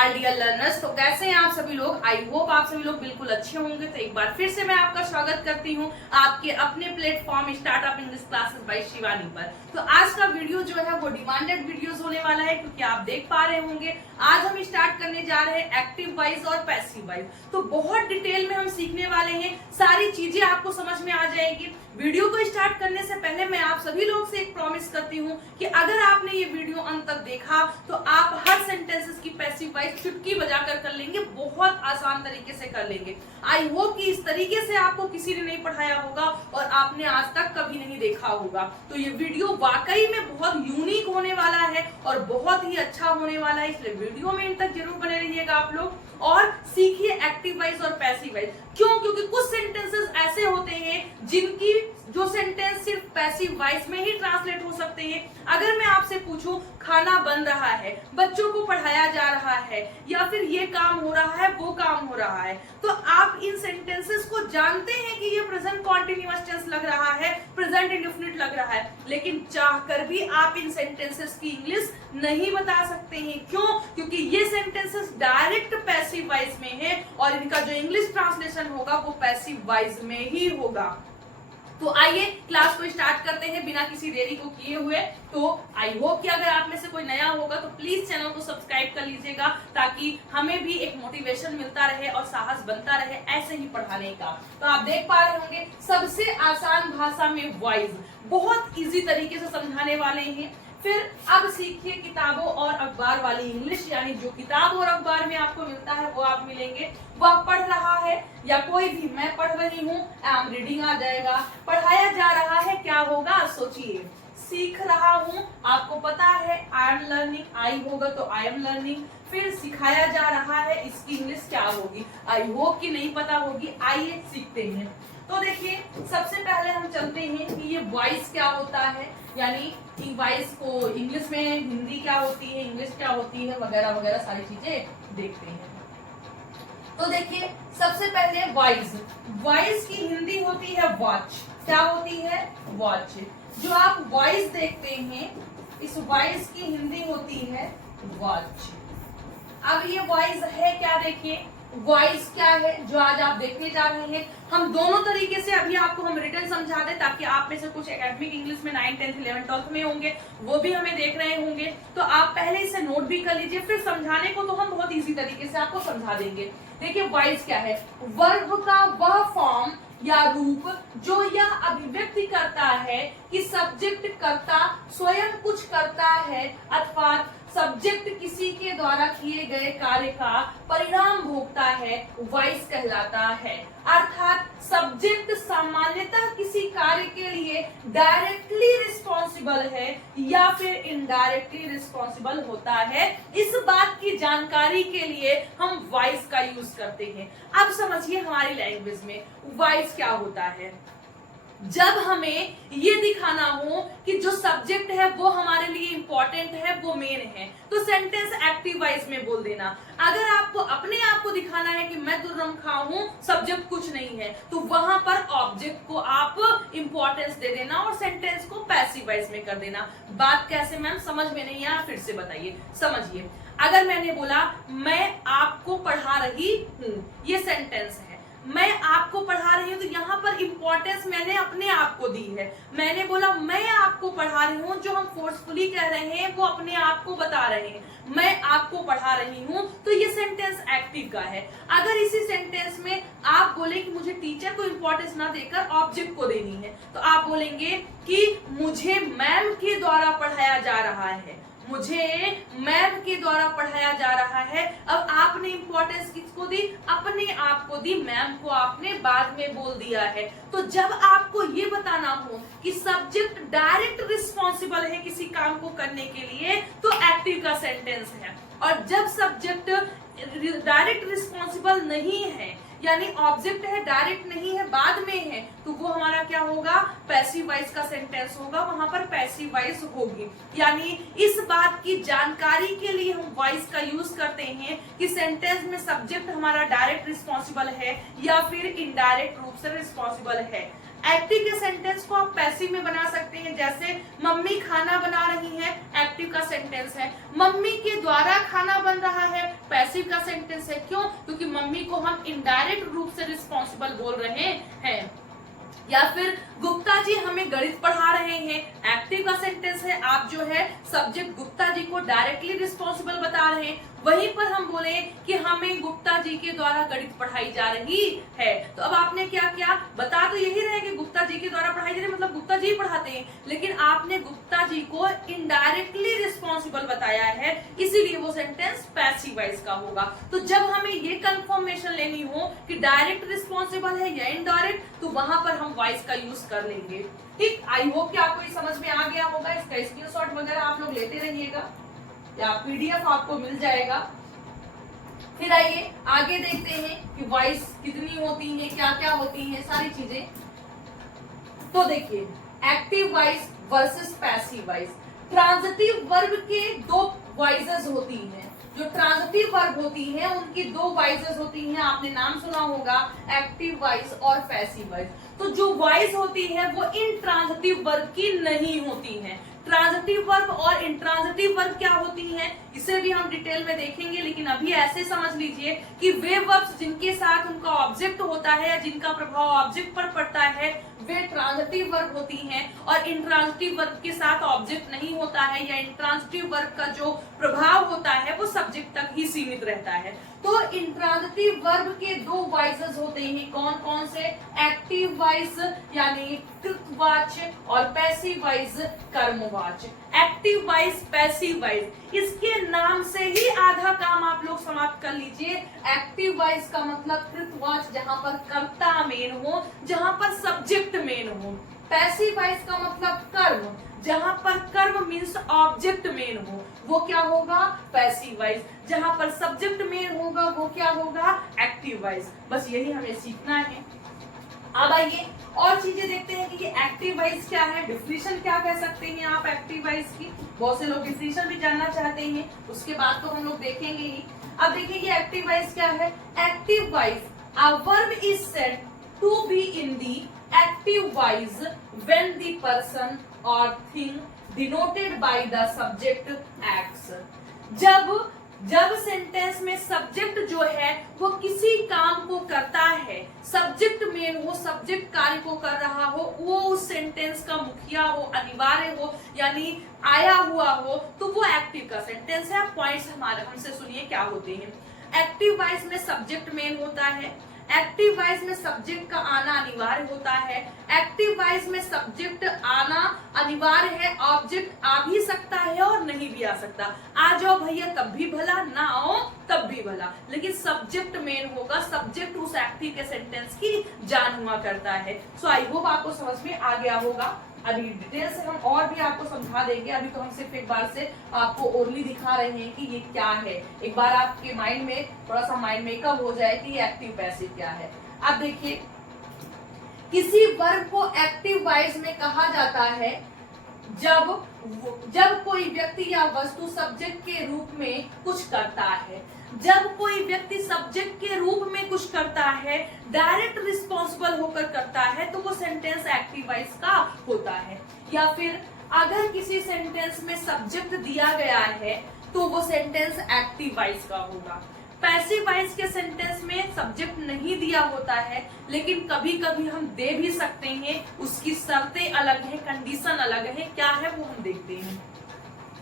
नमस्कार dear learners. तो कैसे हैं आप सभी लोग? आई होप आप सभी लोग बिल्कुल अच्छे होंगे। तो एक बार फिर से मैं आपका स्वागत करती हूं आपके अपने platform startup English classes bye Shivani पर। तो आज का वीडियो जो है वो डिमांडेड वीडियोस होने वाला है, क्योंकि आप देख पा रहे होंगे आज हम स्टार्ट करने जा रहे हैं एक्टिव वाइज और पैसिव वाइज। तो बहुत डिटेल में हम सीखने वाले हैं, सारी चीजें आपको समझ में आ जाएगी। वीडियो को स्टार्ट करने से पहले मैं आप सभी लोग से एक प्रॉमिस करती हूँ कि अगर आपने ये वीडियो अंत तक देखा तो आप हर सेंटेंसेस की पैसिव वाइज चुटकी बजाकर कर लेंगे, बहुत आसान तरीके से कर लेंगे। आई होप कि इस तरीके से आपको किसी ने नहीं पढ़ाया होगा और आपने आज तक कभी नहीं देखा होगा। तो ये वीडियो वाकई में बहुत यूनिक होने वाला है और बहुत ही अच्छा होने वाला है, इसलिए वीडियो में इन तक जरूर बने रहिएगा आप लोग और सीखिए एक्टिव वाइज और पैसिव वाइज। क्यों? क्योंकि कुछ सेंटेंसेस ऐसे होते हैं जिनकी जो सेंटेंस सिर्फ पैसिव वाइज में ही ट्रांसलेट हो सकते हैं। अगर मैं आपसे पूछूं खाना बन रहा है, बच्चों को पढ़ाया जा रहा है, या फिर ये काम हो रहा है, वो काम हो रहा है, तो आप इन सेंटेंसेस को जानते हैं कि ये प्रेजेंट कॉन्टिन्यूअस टेंस लग रहा है, प्रेजेंट इंडेफिनिट लग रहा है, लेकिन चाहकर भी आप इन सेंटेंसेस की इंग्लिश नहीं बता सकते हैं। क्यों? क्योंकि ये सेंटेंसेस डायरेक्ट पैसिव वाइज में है और इनका जो इंग्लिश ट्रांसलेशन होगा वो पैसिव वाइज में ही होगा। तो आइए क्लास को स्टार्ट करते हैं बिना किसी देरी को किए हुए। तो आई होप कि अगर आप में से कोई नया होगा तो प्लीज चैनल को सब्सक्राइब कर लीजिएगा, ताकि हमें भी एक मोटिवेशन मिलता रहे और साहस बनता रहे ऐसे ही पढ़ाने का। तो आप देख पा रहे होंगे सबसे आसान भाषा में वाइज, बहुत इजी तरीके से समझाने वाले हैं। फिर अब सीखिए किताबों और अखबार वाली इंग्लिश, यानी जो किताब और अखबार में आपको मिलता है वो आप मिलेंगे। वह पढ़ रहा है या कोई भी मैं पढ़ रही हूँ, आई एम रीडिंग आ जाएगा। पढ़ाया जा रहा है क्या होगा? सोचिए। सीख रहा हूँ, आपको पता है आई एम लर्निंग, आई होगा तो आई एम लर्निंग। फिर सिखाया जा रहा है, इसकी इंग्लिश क्या होगी? आई होप कि नहीं पता होगी, आइए सीखते हैं। तो देखिए सबसे पहले हम चलते हैं कि ये वॉइस क्या होता है, यानी वॉइस को इंग्लिश में हिंदी क्या होती है, इंग्लिश क्या होती है, वगैरह वगैरह सारी चीजें देखते हैं। तो देखिए सबसे पहले वॉइस, वॉइस की हिंदी होती है वॉच। क्या होती है? वॉच। जो आप वॉइस देखते हैं इस वॉइस की हिंदी होती है वॉच। अब ये वॉइस है क्या? देखिए वॉइस क्या है जो आज आप देखने जा रहे हैं। हम दोनों तरीके से अभी आपको हम रिटर्न समझा दें, ताकि आप में से कुछ एकेडमिक इंग्लिश में 9, 10, 11, 12 में होंगे, वो भी हमें देख रहे होंगे। तो आप पहले इसे नोट भी कर लीजिए, फिर समझाने को तो हम बहुत इजी तरीके से आपको समझा देंगे। देखिए वॉइस क्या है? वर्ब का वह फॉर्म या रूप जो यह अभिव्यक्ति करता है कि सब्जेक्ट कर्ता स्वयं कुछ करता है अथवा सब्जेक्ट किसी के द्वारा किए गए कार्य का परिणाम भोगता है, वॉइस कहलाता है। अर्थात सब्जेक्ट सामान्यतः किसी कार्य के लिए डायरेक्टली रिस्पॉन्सिबल है या फिर इनडायरेक्टली रिस्पॉन्सिबल होता है। इस बात की जानकारी के लिए हम वॉइस का यूज करते हैं। अब समझिए हमारी लैंग्वेज में वॉइस क्या होता है। जब हमें ये दिखाना हो कि जो सब्जेक्ट है वो हमारे लिए इंपॉर्टेंट है, वो मेन है, तो सेंटेंस एक्टिव वाइज में बोल देना। अगर आपको अपने आप को दिखाना है कि मैं दुर्रम खां हूं, सब्जेक्ट कुछ नहीं है, तो वहां पर ऑब्जेक्ट को आप इंपॉर्टेंस दे देना और सेंटेंस को पैसिव वाइज में कर देना। बात कैसे मैम? समझ में नहीं आया? फिर से बताइए। समझिए, अगर मैंने बोला मैं आपको पढ़ा रही हूँ, ये सेंटेंस है। मैं आपको पढ़ा रही हूँ तो यहाँ पर इंपॉर्टेंस मैंने अपने आप को दी है। मैंने बोला मैं आपको पढ़ा रही हूँ, जो हम फोर्सफुली कह रहे हैं वो अपने आप को बता रहे हैं, मैं आपको पढ़ा रही हूँ, तो ये सेंटेंस एक्टिव का है। अगर इसी सेंटेंस में आप बोले कि मुझे टीचर को इंपॉर्टेंस ना देकर ऑब्जेक्ट को देनी है, तो आप बोलेंगे कि मुझे मैम के द्वारा पढ़ाया जा रहा है, मुझे मैम के द्वारा पढ़ाया जा रहा है। अब आपने इंपॉर्टेंस किसको दी? अपने आप को दी, मैम को आपने बाद में बोल दिया है। तो जब आपको ये बताना हो कि सब्जेक्ट डायरेक्ट रिस्पॉन्सिबल है किसी काम को करने के लिए, तो एक्टिव का सेंटेंस है। और जब सब्जेक्ट डायरेक्ट रिस्पॉन्सिबल नहीं है, यानी ऑब्जेक्ट है डायरेक्ट नहीं है, बाद में है, तो वो हमारा क्या होगा? पैसिव वॉइस का सेंटेंस होगा, वहां पर पैसिव वॉइस होगी। यानी इस बात की जानकारी के लिए हम वॉइस का यूज करते हैं कि सेंटेंस में सब्जेक्ट हमारा डायरेक्ट रिस्पॉन्सिबल है या फिर इनडायरेक्ट रूप से रिस्पॉन्सिबल है। एक्टिव के सेंटेंस को आप पैसिव में बना सकते हैं, जैसे मम्मी खाना बना रही है, एक्टिव का सेंटेंस है। मम्मी के द्वारा खाना बन रहा है, पैसिव पैसिव का सेंटेंस है। क्यों? क्योंकि मम्मी को हम इनडायरेक्ट रूप से रिस्पॉन्सिबल बोल रहे हैं। या फिर गुप्ता जी हमें गणित पढ़ा रहे हैं, एक्टिव का सेंटेंस है। आप जो है सब्जेक्ट गुप्ता जी को डायरेक्टली रिस्पॉन्सिबल बता रहे हैं। वहीं पर हम बोले कि हमें गुप्ता जी के द्वारा गणित पढ़ाई जा रही है, तो अब आपने क्या किया, बता तो यही रहे कि गुप्ता जी के द्वारा पढ़ाई जा रही है, मतलब गुप्ता जी पढ़ाते हैं, लेकिन आपने गुप्ता जी को इनडायरेक्टली रिस्पॉन्सिबल बताया है, इसीलिए वो सेंटेंस पैसिव वॉइस का होगा। तो जब हमें ये कंफर्मेशन लेनी हो कि डायरेक्ट रिस्पॉन्सिबल है या इनडायरेक्ट, तो वहां पर हम वॉइस का यूज कर लेंगे। ठीक, आई होप कि आपको ये समझ में आ गया होगा। इसका स्क्रीनशॉट वगैरह आप लोग लेते रहिएगा या पीडीएफ आपको मिल जाएगा। फिर आइए आगे देखते हैं कि वॉइस कितनी होती है, क्या क्या होती है, सारी चीजें। तो देखिए, active voice versus passive voice. Transitive verb के दो वॉइसेस होती हैं। जो ट्रांजिटिव वर्ब होती हैं उनकी दो वॉइसेस होती हैं। आपने नाम सुना होगा, एक्टिव वॉइस और पैसिव वॉइस। तो जो वॉइस होती है वो इंट्रांजिटिव वर्ब की नहीं होती है। ट्रांजिटिव वर्ब और इंट्रांजिटिव वर्ब क्या होती हैं, इसे भी हम डिटेल में देखेंगे, लेकिन अभी ऐसे समझ लीजिए कि वे वर्ब्स जिनके साथ उनका ऑब्जेक्ट होता है या जिनका प्रभाव ऑब्जेक्ट पर पड़ता है वे ट्रांजिटिव वर्ब होती हैं, और इंट्रांजिटिव वर्ब के साथ ऑब्जेक्ट नहीं होता है या इंट्रांजिटिव वर्ब का जो प्रभाव होता है वो सब्जेक्ट तक ही सीमित रहता है। तो इंट्रांजिटिव वर्ब के दो वॉइसेस होते हैं। कौन कौन से? एक्टिव वॉइस यानी कृतवाच्य और पैसिव वॉइस कर्मवाच्य। एक्टिव वॉइस, पैसिव वॉइस, इसके नाम से ही आधा काम आप लोग समाप्त कर लीजिए। एक्टिव वॉइस का मतलब कृतवाच्य, जहां पर कर्ता मेन हो, जहां पर सब्जेक्ट मेन हो। पैसिव वॉइस का मतलब कर्म, जहां पर कर्म मीन्स ऑब्जेक्ट मेन हो, वो क्या होगा? Passive voice. जहां पर सब्जेक्ट मेन होगा वो क्या होगा? Active voice. बस यही हमें सीखना है। अब आइए और चीजें देखते हैं कि एक्टिव वॉइस क्या है, डिफिनेशन क्या कह सकते हैं आप एक्टिव वॉइस की। बहुत से लोग डिफिनेशन भी जानना चाहते हैं, उसके बाद तो हम लोग देखेंगे ही। अब देखिए एक्टिव वॉइस क्या है। Active voice, a verb is said to be in the active voice when the person or thing denoted by the subject acts. जब सेंटेंस में सब्जेक्ट जो है वो किसी काम को करता है, सब्जेक्ट मेन हो, सब्जेक्ट कार्य को कर रहा हो, वो उस सेंटेंस का मुखिया हो, अनिवार्य हो, यानी आया हुआ हो, तो वो एक्टिव का सेंटेंस है। पॉइंट्स हमारे हमसे सुनिए क्या होते हैं। एक्टिव वॉइस में सब्जेक्ट मेन होता है। एक्टिव वॉइस में सब्जेक्ट का आना अनिवार्य होता है। एक्टिव वॉइस में सब्जेक्ट आना अनिवार्य है, ऑब्जेक्ट आ भी सकता है और नहीं भी आ सकता। आ जाओ भैया तब भी भला, ना आओ तब भी भला, लेकिन सब्जेक्ट मेन होगा। सब्जेक्ट उस एक्टिव के सेंटेंस की जान हुआ करता है। सो आई होप आपको समझ में आ गया होगा। अभी डिटेल से हम और भी आपको समझा देंगे। अभी तो हम सिर्फ एक बार से आपको ओरली दिखा रहे हैं कि ये क्या है। एक बार आपके माइंड में थोड़ा सा माइंड मेकअप हो जाए कि ये एक्टिव पैसिव क्या है। अब देखिए, किसी वर्ब को एक्टिव वॉइस में कहा जाता है जब कोई व्यक्ति या वस्तु सब्जेक्ट के रूप में कुछ करता है। जब कोई व्यक्ति सब्जेक्ट के रूप में कुछ करता है, डायरेक्ट रिस्पॉन्सिबल होकर करता है, तो वो सेंटेंस एक्टिव वॉइस का होता है। या फिर अगर किसी सेंटेंस में सब्जेक्ट दिया गया है तो वो सेंटेंस एक्टिव वॉइस का होगा। पैसिव वॉइस के सेंटेंस में सब्जेक्ट नहीं दिया होता है, लेकिन कभी कभी हम दे भी सकते हैं। उसकी शर्तें अलग है, कंडीशन अलग है, क्या है वो हम देखते हैं।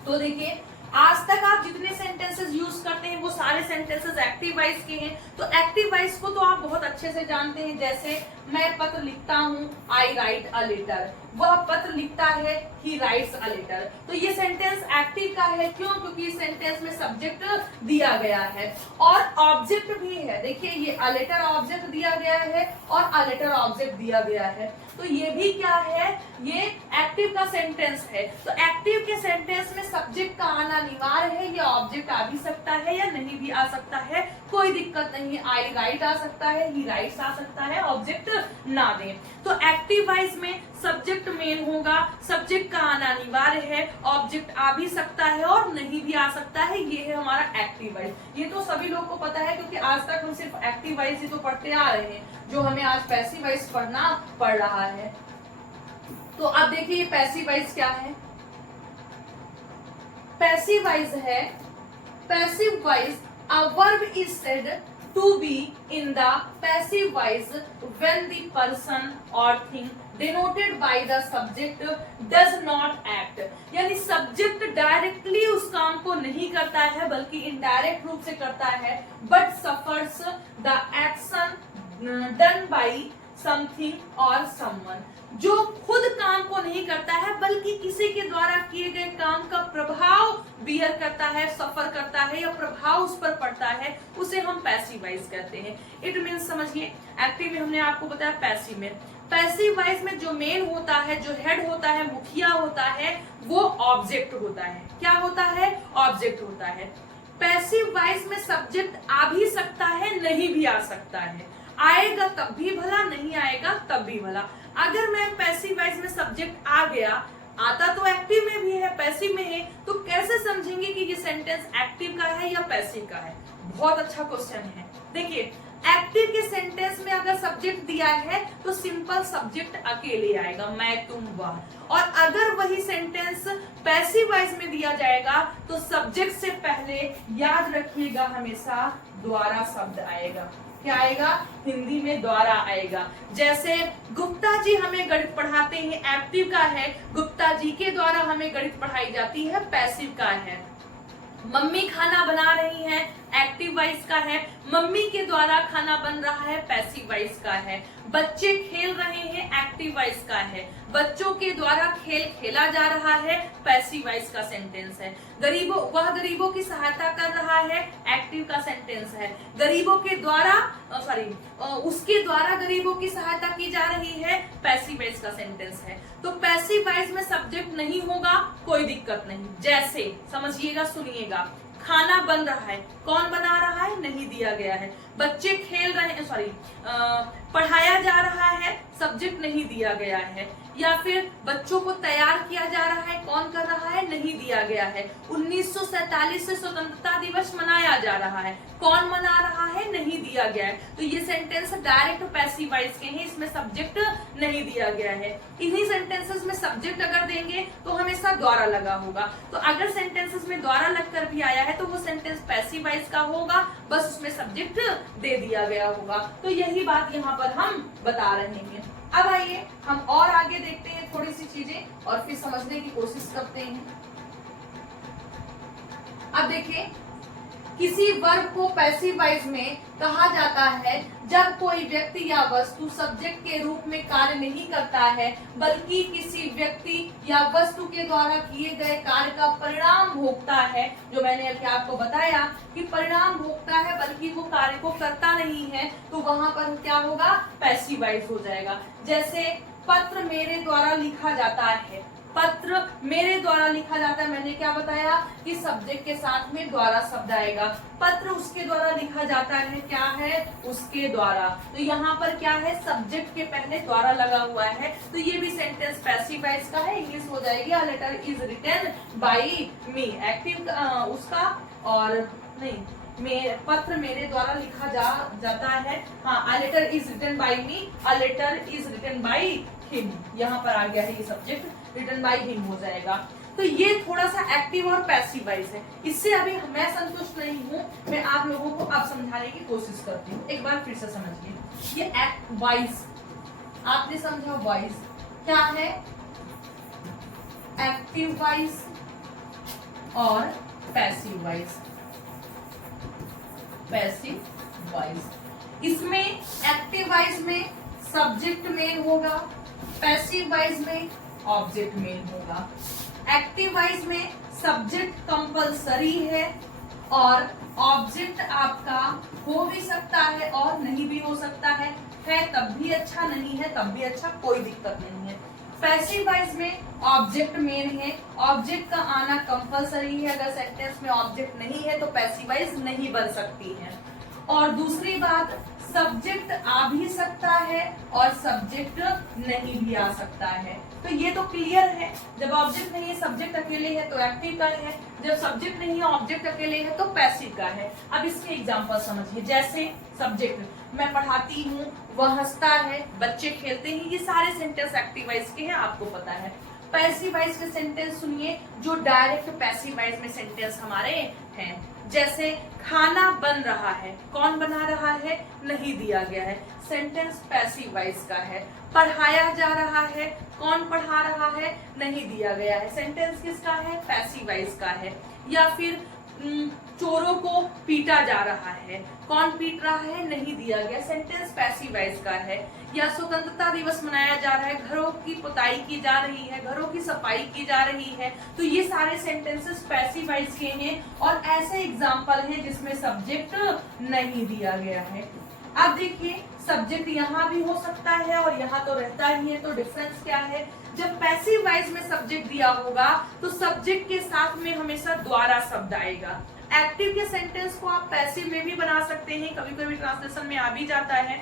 तो देखिए, आज तक आप जितने सेंटेंसेस यूज करते हैं वो सारे सेंटेंसेस एक्टिव वॉइस के हैं। तो एक्टिव वॉइस को तो आप बहुत अच्छे से जानते हैं। जैसे मैं पत्र लिखता हूँ, आई राइट अ लेटर। वह पत्र लिखता है, ही राइट्स अ लेटर। तो ये सेंटेंस एक्टिव का है। क्यों? क्योंकि इस सेंटेंस में सब्जेक्ट दिया गया है और ऑब्जेक्ट भी है। देखिए, ये अ लेटर ऑब्जेक्ट दिया गया है और अ लेटर ऑब्जेक्ट दिया गया है, तो ये भी क्या है? ये एक्टिव का सेंटेंस है। तो एक्टिव के सेंटेंस में सब्जेक्ट का आना अनिवार्य है। ये ऑब्जेक्ट आ भी सकता है या नहीं भी आ सकता है, कोई दिक्कत नहीं है। आई राइट आ सकता है, ही राइट्स आ सकता है, ऑब्जेक्ट ना दे। तो एक्टिव वॉइस में सब्जेक्ट मेन होगा, सब्जेक्ट का आना अनिवार्य है, ऑब्जेक्ट आ भी सकता है और नहीं भी आ सकता है। ये है हमारा एक्टिव वॉइस। ये तो सभी लोग को पता है, क्योंकि आज तक हम सिर्फ एक्टिव वॉइस ही तो पढ़ते आ रहे हैं, जो हमें आज पैसिव वॉइस पढ़ना पड़ रहा है। तो अब देखिए पैसिव वॉइस क्या है। पैसिव वॉइस है, passive voice A verb is said to be in the passive voice when the person or thing denoted by the subject does not act. यानी सब्जेक्ट डायरेक्टली उस काम को नहीं करता है बल्कि इनडायरेक्ट रूप से करता है, but suffers the action done by something और समवन, जो खुद काम को नहीं करता है बल्कि किसी के द्वारा किए गए काम का प्रभाव बियर करता है, सफर करता है या प्रभाव उस पर पड़ता है, उसे हम पैसिव वॉइस कहते हैं। इट मीन्स समझिए, एक्टिव में हमने आपको बताया पैसिव में, पैसिव वॉइस में जो मेन होता है, जो हेड होता है, मुखिया होता है, वो ऑब्जेक्ट होता है। क्या होता है? ऑब्जेक्ट होता है। पैसिव वॉइस में सब्जेक्ट आ भी सकता है, नहीं भी आ सकता है, आएगा तब भी भला, नहीं आएगा तब भी भला। अगर मैं पैसिव वॉइस में सब्जेक्ट आ गया, आता तो एक्टिव में भी है, पैसिव में है, तो कैसे समझेंगे कि ये सेंटेंस एक्टिव का है या पैसिव का है? बहुत अच्छा क्वेश्चन है। देखिए, एक्टिव के सेंटेंस में अगर सब्जेक्ट दिया है तो सिंपल सब्जेक्ट अकेले आएगा, मैं, तुम, वह। और अगर वही सेंटेंस पैसिव वॉइस में दिया जाएगा तो सब्जेक्ट से पहले याद रखिएगा हमेशा द्वारा शब्द आएगा। क्या आएगा? हिंदी में द्वारा आएगा। जैसे गुप्ता जी हमें गणित पढ़ाते हैं, एक्टिव का है, गुप्ता जी के द्वारा हमें गणित पढ़ाई जाती है, पैसिव का है। मम्मी खाना बना रही हैं, एक्टिव वॉइस का है, मम्मी के द्वारा खाना बन रहा है, पैसिव वॉइस का है। बच्चे खेल रहे हैं, एक्टिव वॉइस का है, बच्चों के द्वारा खेल खेला जा रहा है, पैसिव वॉइस का सेंटेंस है। वह गरीबों की सहायता कर रहा है, एक्टिव का सेंटेंस है। गरीबों के द्वारा उसके द्वारा गरीबों की सहायता की जा रही है, पैसिव वॉइस का सेंटेंस है। तो पैसिव वॉइस में सब्जेक्ट नहीं होगा, कोई दिक्कत नहीं। जैसे समझिएगा, सुनिएगा, खाना बन रहा है, कौन बना रहा है? नहीं दिया गया है। बच्चे खेल रहे हैं, पढ़ाया जा रहा है, सब्जेक्ट नहीं दिया गया है। या फिर बच्चों को तैयार किया जा रहा है, कौन कर रहा है? नहीं दिया गया है। 1947 से स्वतंत्रता दिवस मनाया जा रहा है, कौन मना रहा है? नहीं दिया गया है। तो ये सेंटेंस डायरेक्ट पैसिव वॉइस के हैं, इसमें सब्जेक्ट नहीं दिया गया है। इन्हीं सेंटेंसेस में सब्जेक्ट अगर देंगे तो हमेशा द्वारा लगा होगा। तो अगर सेंटेंसेस में द्वारा लगकर भी आया है तो वो सेंटेंस पैसिव वॉइस का होगा, बस उसमें सब्जेक्ट दे दिया गया होगा। तो यही बात यहाँ पर हम बता रहे हैं। अब आइए हम और आगे देखते हैं थोड़ी सी चीजें और फिर समझने की कोशिश करते हैं। अब देखिए, किसी वर्ब को पैसिव वॉइस में कहा जाता है जब कोई व्यक्ति या वस्तु सब्जेक्ट के रूप में कार्य नहीं करता है बल्कि किसी व्यक्ति या वस्तु के द्वारा किए गए कार्य का परिणाम भोगता है। जो मैंने अभी आपको बताया कि परिणाम भोगता है बल्कि वो कार्य को करता नहीं है, तो वहां पर क्या होगा? पैसिव वॉइस हो जाएगा। जैसे पत्र मेरे द्वारा लिखा जाता है, पत्र मेरे द्वारा लिखा जाता है, मैंने क्या बताया कि सब्जेक्ट के साथ में द्वारा शब्द आएगा। पत्र उसके द्वारा लिखा जाता है, क्या है? उसके द्वारा। तो यहाँ पर क्या है? सब्जेक्ट के पहले द्वारा लगा हुआ है, तो ये भी सेंटेंस पैसिव वॉइस का है। इंग्लिश हो जाएगी a letter is written by me, active उसका, और नहीं, पत्र मेरे द्वारा लिखा जाता है, हाँ, a letter is written by me, a letter is written by him. यहाँ पर आ गया है ये सब्जेक्ट, रिटन बाय हिम हो जाएगा। तो ये थोड़ा सा एक्टिव और पैसिव वॉइस है। इससे अभी मैं संतुष्ट नहीं हूँ, मैं आप लोगों को अब समझाने की कोशिश करती हूँ। एक बार फिर से समझिए, ये वॉइस आपने समझा, वॉइस क्या है? एक्टिव वॉइस और पैसिव वॉइस। पैसिव वॉइस, इसमें एक्टिव वॉइस में सब्जेक्ट मेन होगा, पैसिव वॉइस में ऑब्जेक्ट मेन होगा। एक्टिव वॉइस में सब्जेक्ट कंपलसरी है और ऑब्जेक्ट आपका हो भी सकता है और नहीं भी हो सकता है तब भी अच्छा, नहीं है तब भी अच्छा, कोई दिक्कत नहीं है। पैसिव वॉइस में ऑब्जेक्ट मेन है, ऑब्जेक्ट का आना कंपलसरी है। अगर सेंटेंस में ऑब्जेक्ट नहीं है तो पैसिव वॉइस नहीं बन सकती है। और दूसरी बात, सब्जेक्ट आ भी सकता है और सब्जेक्ट नहीं भी आ सकता है। तो ये तो क्लियर है, जब ऑब्जेक्ट नहीं है, सब्जेक्ट अकेले है तो एक्टिव का है, जब सब्जेक्ट नहीं है, ऑब्जेक्ट अकेले है तो पैसिव का है। अब इसके एग्जांपल समझिए। जैसे सब्जेक्ट, मैं पढ़ाती हूँ, वह हंसता है, बच्चे खेलते हैं, ये सारे सेंटेंस एक्टिव वॉइस के हैं, आपको पता है। पैसिव वॉइस के सेंटेंस सुनिए जो डायरेक्ट पैसिव वॉइस में सेंटेंस हमारे हैं। जैसे खाना बन रहा है, कौन बना रहा है, नहीं दिया गया है, सेंटेंस पैसिव वॉइस का है। पढ़ाया जा रहा है, कौन पढ़ा रहा है, नहीं दिया गया है, सेंटेंस किसका है, पैसिव वॉइस का है। या फिर चोरों को पीटा जा रहा है, कौन पीट रहा है, नहीं दिया गया, सेंटेंस पैसिव वॉइस का है। या स्वतंत्रता दिवस मनाया जा रहा है, घरों की पुताई की जा रही है, घरों की सफाई की जा रही है, तो ये सारे सेंटेंसेस पैसिव वॉइस के हैं और ऐसे एग्जाम्पल हैं जिसमें सब्जेक्ट नहीं दिया गया है। अब देखिए सब्जेक्ट यहाँ भी हो सकता है और यहाँ तो रहता ही है, तो डिफरेंस क्या है, जब पैसिव वॉइस में सब्जेक्ट दिया होगा तो सब्जेक्ट के साथ में हमेशा द्वारा शब्द आएगा। एक्टिव के सेंटेंस को आप पैसिव में भी बना सकते हैं, कभी कभी ट्रांसलेशन में आ भी जाता है।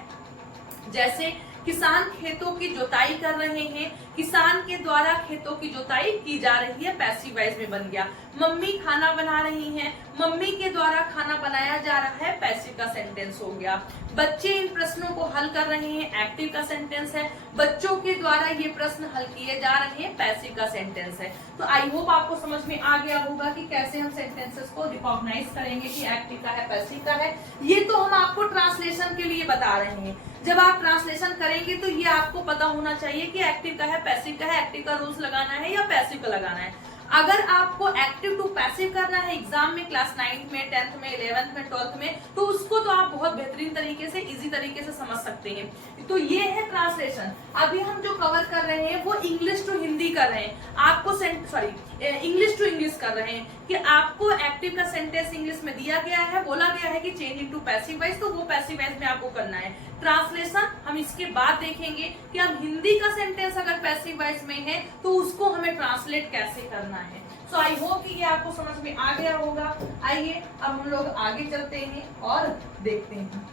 जैसे किसान खेतों की जुताई कर रहे हैं, किसान के द्वारा खेतों की जुताई की जा रही है, पैसिव वॉइस में बन गया। मम्मी खाना बना रही हैं, मम्मी के द्वारा खाना बनाया जा रहा है, पैसिव का सेंटेंस हो गया। बच्चे इन प्रश्नों को हल कर रहे हैं, एक्टिव का सेंटेंस है। बच्चों के द्वारा ये प्रश्न हल किए जा रहे हैं, पैसिव का सेंटेंस है। तो आई होप आपको समझ में आ गया होगा कि कैसे हम सेंटेंसेस को रिकॉग्नाइज करेंगे कि एक्टिव का है, पैसिव का है। ये तो हम आपको ट्रांसलेशन के लिए बता रहे हैं। जब आप ट्रांसलेशन करेंगे तो ये आपको पता होना चाहिए कि एक्टिव का है, पैसिव का है, एक्टिव का रूल्स लगाना है या पैसिव का लगाना है। अगर आपको एक्टिव टू पैसिव करना है एग्जाम में, क्लास 9th में, 10th में, 11th में, 12th में, तो उसको तो आप बहुत बेहतरीन तरीके से, इजी तरीके से समझ सकते हैं। तो ये है ट्रांसलेशन। अभी हम जो कवर कर रहे हैं वो इंग्लिश टू हिंदी कर रहे हैं, आपको इंग्लिश टू इंग्लिश कर रहे हैं कि आपको एक्टिव का सेंटेंस इंग्लिश में दिया गया है, बोला गया है कि चेंज इनटू पैसिव वॉइस, तो वो पैसिव वॉइस में आपको करना है। ट्रांसलेशन हम इसके बाद देखेंगे कि अब हिंदी का सेंटेंस अगर पैसिव वॉइस में है तो उसको हमें ट्रांसलेट कैसे करना है। सो आई होप कि ये आपको समझ में आ गया होगा। आइए अब हम लोग आगे चलते हैं और देखते हैं।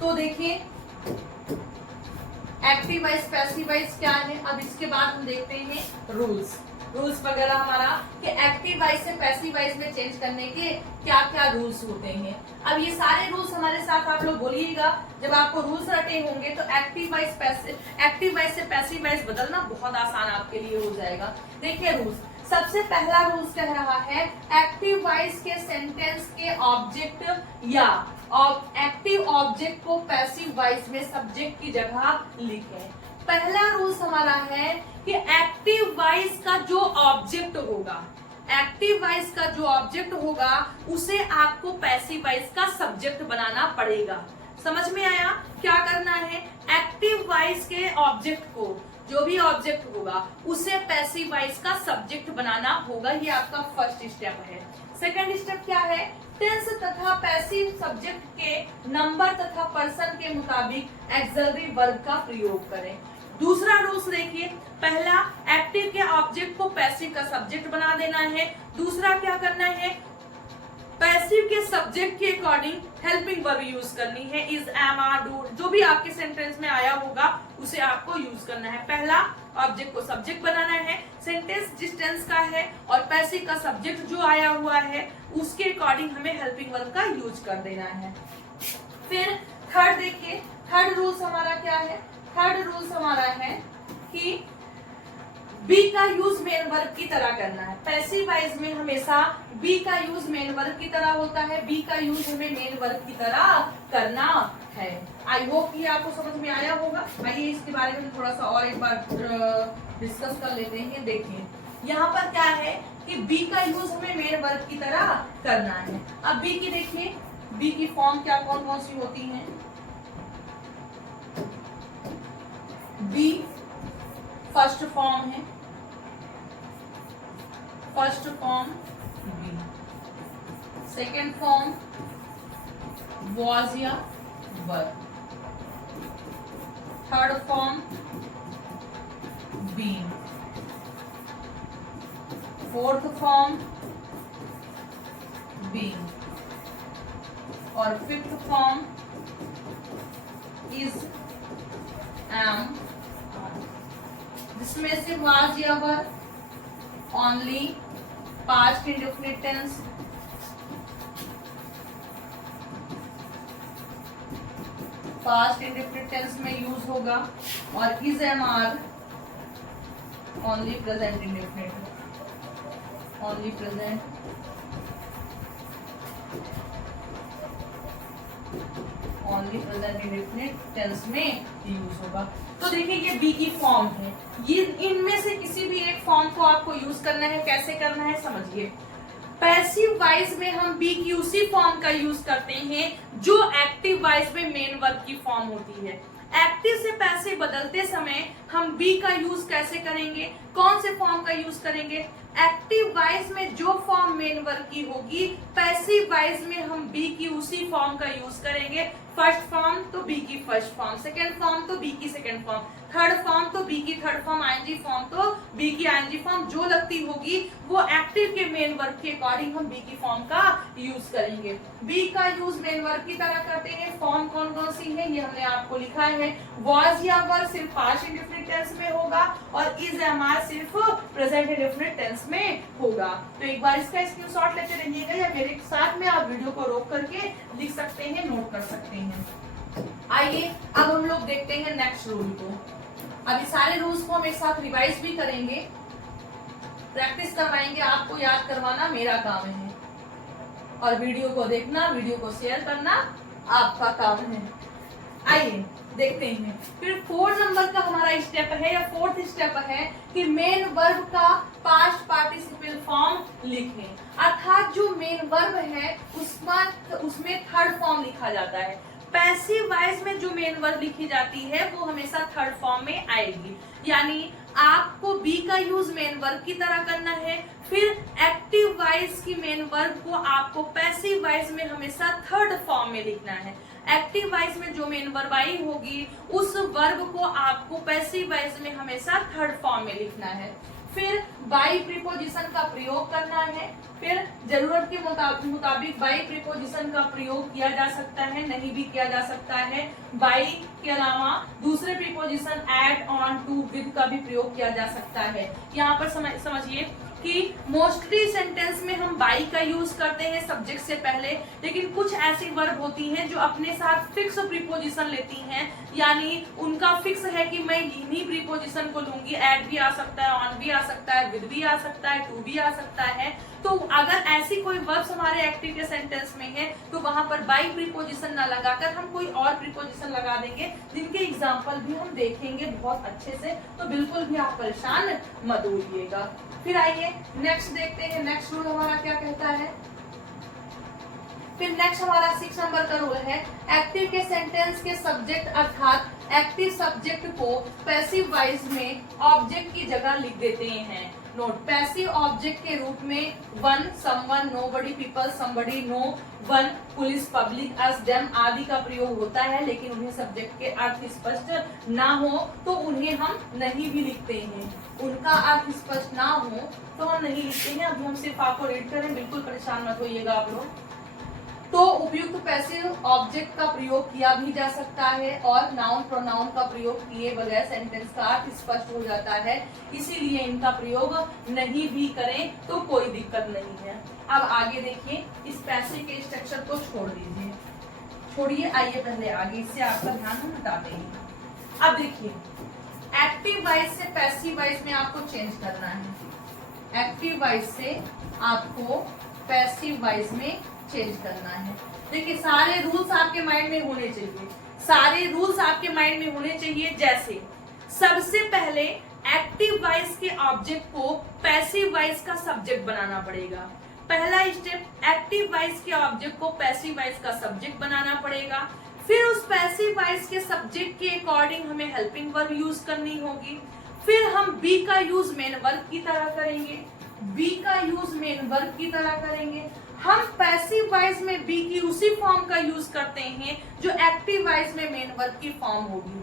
तो देखिए एक्टिव वॉइस, पैसिव वॉइस क्या है। अब इसके बाद हम देखते हैं रूल्स वगैरह हमारा कि एक्टिव वॉइस से पैसिव वॉइस में चेंज करने के क्या क्या रूल्स होते हैं। अब ये सारे रूल्स हमारे साथ आप लोग बोलिएगा। जब आपको रूल्स रटे होंगे तो एक्टिव वॉइस से पैसिव वॉइस बदलना बहुत आसान आपके लिए हो जाएगा। देखिए रूल्स, सबसे पहला रूल्स कह रहा है एक्टिव वॉइस के सेंटेंस के ऑब्जेक्ट या एक्टिव ऑब्जेक्ट को पैसिव वॉइस में सब्जेक्ट की जगह लिखें। पहला रूल्स हमारा है कि एक्टिव वॉइस का जो ऑब्जेक्ट होगा उसे आपको पैसिव वॉइस का सब्जेक्ट बनाना पड़ेगा। समझ में आया? क्या करना है, एक्टिव वॉइस के ऑब्जेक्ट को, जो भी ऑब्जेक्ट होगा उसे पैसिव वॉइस का सब्जेक्ट बनाना होगा। ये आपका फर्स्ट स्टेप है। सेकंड स्टेप क्या है, टेंस तथा पैसिव सब्जेक्ट के नंबर तथा पर्सन के मुताबिक एक्सिलरी वर्ब का प्रयोग करें। दूसरा रूल्स देखिए, पहला एक्टिव के ऑब्जेक्ट को पैसिव का सब्जेक्ट बना देना है। दूसरा क्या करना है, पैसिव के सब्जेक्ट के अकॉर्डिंग हेल्पिंग वर्ब यूज करनी है। इज, एम, आर, डू, जो भी आपके सेंटेंस में आया होगा उसे आपको यूज करना है। पहला ऑब्जेक्ट को सब्जेक्ट बनाना है, सेंटेंस जिस टेंस का है और पैसिव का सब्जेक्ट जो आया हुआ है उसके अकॉर्डिंग हमें हेल्पिंग वर्ब का यूज कर देना है। फिर थर्ड देखिए, थर्ड रूल्स हमारा क्या है, थर्ड रूल्स हमारा है कि बी का यूज मेन वर्ब की तरह करना है। पैसिव वॉइस में हमेशा बी का यूज मेन वर्ब की तरह होता है, बी का यूज हमें मेन वर्ब की तरह करना है। आई होप ये आपको समझ में आया होगा। आइए इसके बारे में थोड़ा सा और एक बार डिस्कस कर लेते हैं। देखिए यहाँ पर क्या है कि बी का यूज हमें मेन वर्ब की तरह करना है। अब बी की देखिए, बी की फॉर्म क्या कौन कौन सी होती है। बी फर्स्ट फॉर्म है, first form be. Second form was या were. Third form been. Fourth form been और फिफ्थ फॉर्म इज, एम। जिसमें से वाज या were only past indefinite tense, past indefinite tense में यूज होगा और is, am, are only present indefinite, only present indefinite tense में use होगा। तो देखिए ये बी की फॉर्म है, ये इनमें से किसी भी एक फॉर्म को आपको यूज करना है। कैसे करना है समझिए। पैसिव वॉइस में हम बी की उसी फॉर्म का यूज करते हैं जो एक्टिव वॉइस में मेन वर्ब की फॉर्म होती है। एक्टिव से पैसिव बदलते समय हम बी का यूज कैसे करेंगे, कौन से फॉर्म का यूज करेंगे? एक्टिव वॉइस में जो फॉर्म मेन वर्ब की होगी, पैसिव वॉइस में हम बी की उसी फॉर्म का यूज करेंगे। फर्स्ट फॉर्म तो बी की फर्स्ट फॉर्म, सेकंड फॉर्म तो बी की सेकंड फॉर्म, थर्ड फॉर्म तो बी की थर्ड फॉर्म, आईएनजी फॉर्म तो बी की आईएनजी फॉर्म, जो लगती होगी वो एक्टिव के मेन वर्ब के अकॉर्डिंग हम बी की फॉर्म का यूज करेंगे। बी का यूज मेन वर्ब की तरह करते हैं। फॉर्म कौन कौन सी है ये हमने आपको लिखा है। वॉज या वर सिर्फ पास्ट इंडेफिनिट टेंस में होगा और इज या आर सिर्फ प्रेजेंट इंडेफिनिट टेंस में होगा। तो एक बार इसका स्क्रीनशॉट लेते रहिएगा या मेरे साथ में आप वीडियो को रोक करके लिख सकते हैं, नोट कर सकते हैं। आइए अब हम लोग देखते हैं नेक्स्ट रूल को। अभी सारे रूल्स को हम एक साथ रिवाइज भी करेंगे, प्रैक्टिस करवाएंगे। आपको याद करवाना मेरा काम है और वीडियो को देखना, वीडियो को शेयर करना आपका काम है। आइए देखते हैं। फिर 4 नंबर का हमारा स्टेप है या 4th स्टेप है कि मेन वर्ब का पास्ट पार्टिसिपल फॉर्म लिखें। अर्थात जो मेन वर्ब है उसमें थर्ड फॉर्म लिखा जाता है। पैसिव वॉइस में जो मेन वर्ब लिखी जाती है वो हमेशा थर्ड फॉर्म में आएगी। यानी आपको बी का यूज मेन वर्ब की तरह करना है। फिर एक्टिव वॉइस की मेन वर्ब को आपको पैसिव वॉइस में हमेशा थर्ड फॉर्म में लिखना है। एक्टिव वॉइस में जो मेन वर्ब आई होगी उस वर्ब को आपको पैसिव वॉइस में हमेशा थर्ड फॉर्म में लिखना है। फिर बाई प्रीपोजिशन का प्रयोग करना है। फिर जरूरत के मुताबिक बाई प्रीपोजिशन का प्रयोग किया जा सकता है, नहीं भी किया जा सकता है। बाई के अलावा दूसरे preposition at, on, to, with का भी प्रयोग किया जा सकता है। यहाँ पर समझिए कि मोस्टली सेंटेंस में हम बाई का यूज करते हैं सब्जेक्ट से पहले, लेकिन कुछ ऐसी वर्ब होती हैं जो अपने साथ फिक्स प्रीपोजिशन लेती हैं। यानी उनका फिक्स है कि मैं इन्हीं प्रीपोजिशन को लूंगी। एड भी आ सकता है, ऑन भी आ सकता है, विद भी आ सकता है, टू भी आ सकता है। तो अगर ऐसी कोई वर्ब्स हमारे एक्टिव के सेंटेंस में है तो वहां पर बाई प्रीपोजिशन ना लगाकर हम कोई और प्रीपोजिशन लगा देंगे, जिनके एग्जाम्पल भी हम देखेंगे बहुत अच्छे से। तो बिल्कुल भी आप परेशान मत होइएगा। फिर आइए नेक्स्ट देखते हैं। नेक्स्ट रूल हमारा क्या कहता है। फिर नेक्स्ट हमारा 6 नंबर का रूल है, एक्टिव के सेंटेंस के सब्जेक्ट अर्थात एक्टिव सब्जेक्ट को पैसिव वॉइस में ऑब्जेक्ट की जगह लिख देते हैं। नोट, पैसिव ऑब्जेक्ट के रूप में one, someone, nobody, people, somebody, no one, police, public, us, them आदि का प्रयोग होता है, लेकिन उन्हें सब्जेक्ट के अर्थ स्पष्ट ना हो तो उन्हें हम नहीं भी लिखते हैं। उनका अर्थ स्पष्ट ना हो तो हम नहीं लिखते हैं। अभी हम सिर्फ आपको रीड करें, बिल्कुल परेशान मत होइएगा आप लोग। तो उपयुक्त पैसिव ऑब्जेक्ट का प्रयोग किया भी जा सकता है और नाउन प्रोनाउन का प्रयोग किए बगैर सेंटेंस का अर्थ स्पष्ट हो जाता है, इसीलिए इनका प्रयोग नहीं भी करें तो कोई दिक्कत नहीं है। अब आगे देखिए, इस पैसिव के स्ट्रक्चर को छोड़ दीजिए, छोड़िए, आइए पहले आगे, इससे आपका ध्यान हम हटा देंगे। अब देखिए, एक्टिव वॉइस से पैसिव वॉइस में आपको चेंज करना है। एक्टिव वॉइस से आपको पैसिव वॉइस में चेंज करना है। देखिए, सारे रूल्स आपके माइंड में होने चाहिए, सारे रूल्स आपके माइंड में होने चाहिए। जैसे सबसे पहले एक्टिव वॉइस के ऑब्जेक्ट को पैसिव वॉइस का सब्जेक्ट बनाना पड़ेगा। पहला स्टेप, एक्टिव वॉइस के ऑब्जेक्ट को पैसिव वॉइस का सब्जेक्ट बनाना पड़ेगा। फिर उस पैसिव वॉइस के सब्जेक्ट के अकॉर्डिंग हमें हेल्पिंग वर्ब यूज करनी होगी। फिर हम बी का यूज मेन वर्ब की तरह करेंगे, बी का यूज मेन वर्ब की तरह करेंगे। हम पैसिव वॉइस में बी की उसी फॉर्म का यूज करते हैं जो एक्टिव वॉइस में मेन वर्ब की फॉर्म होगी।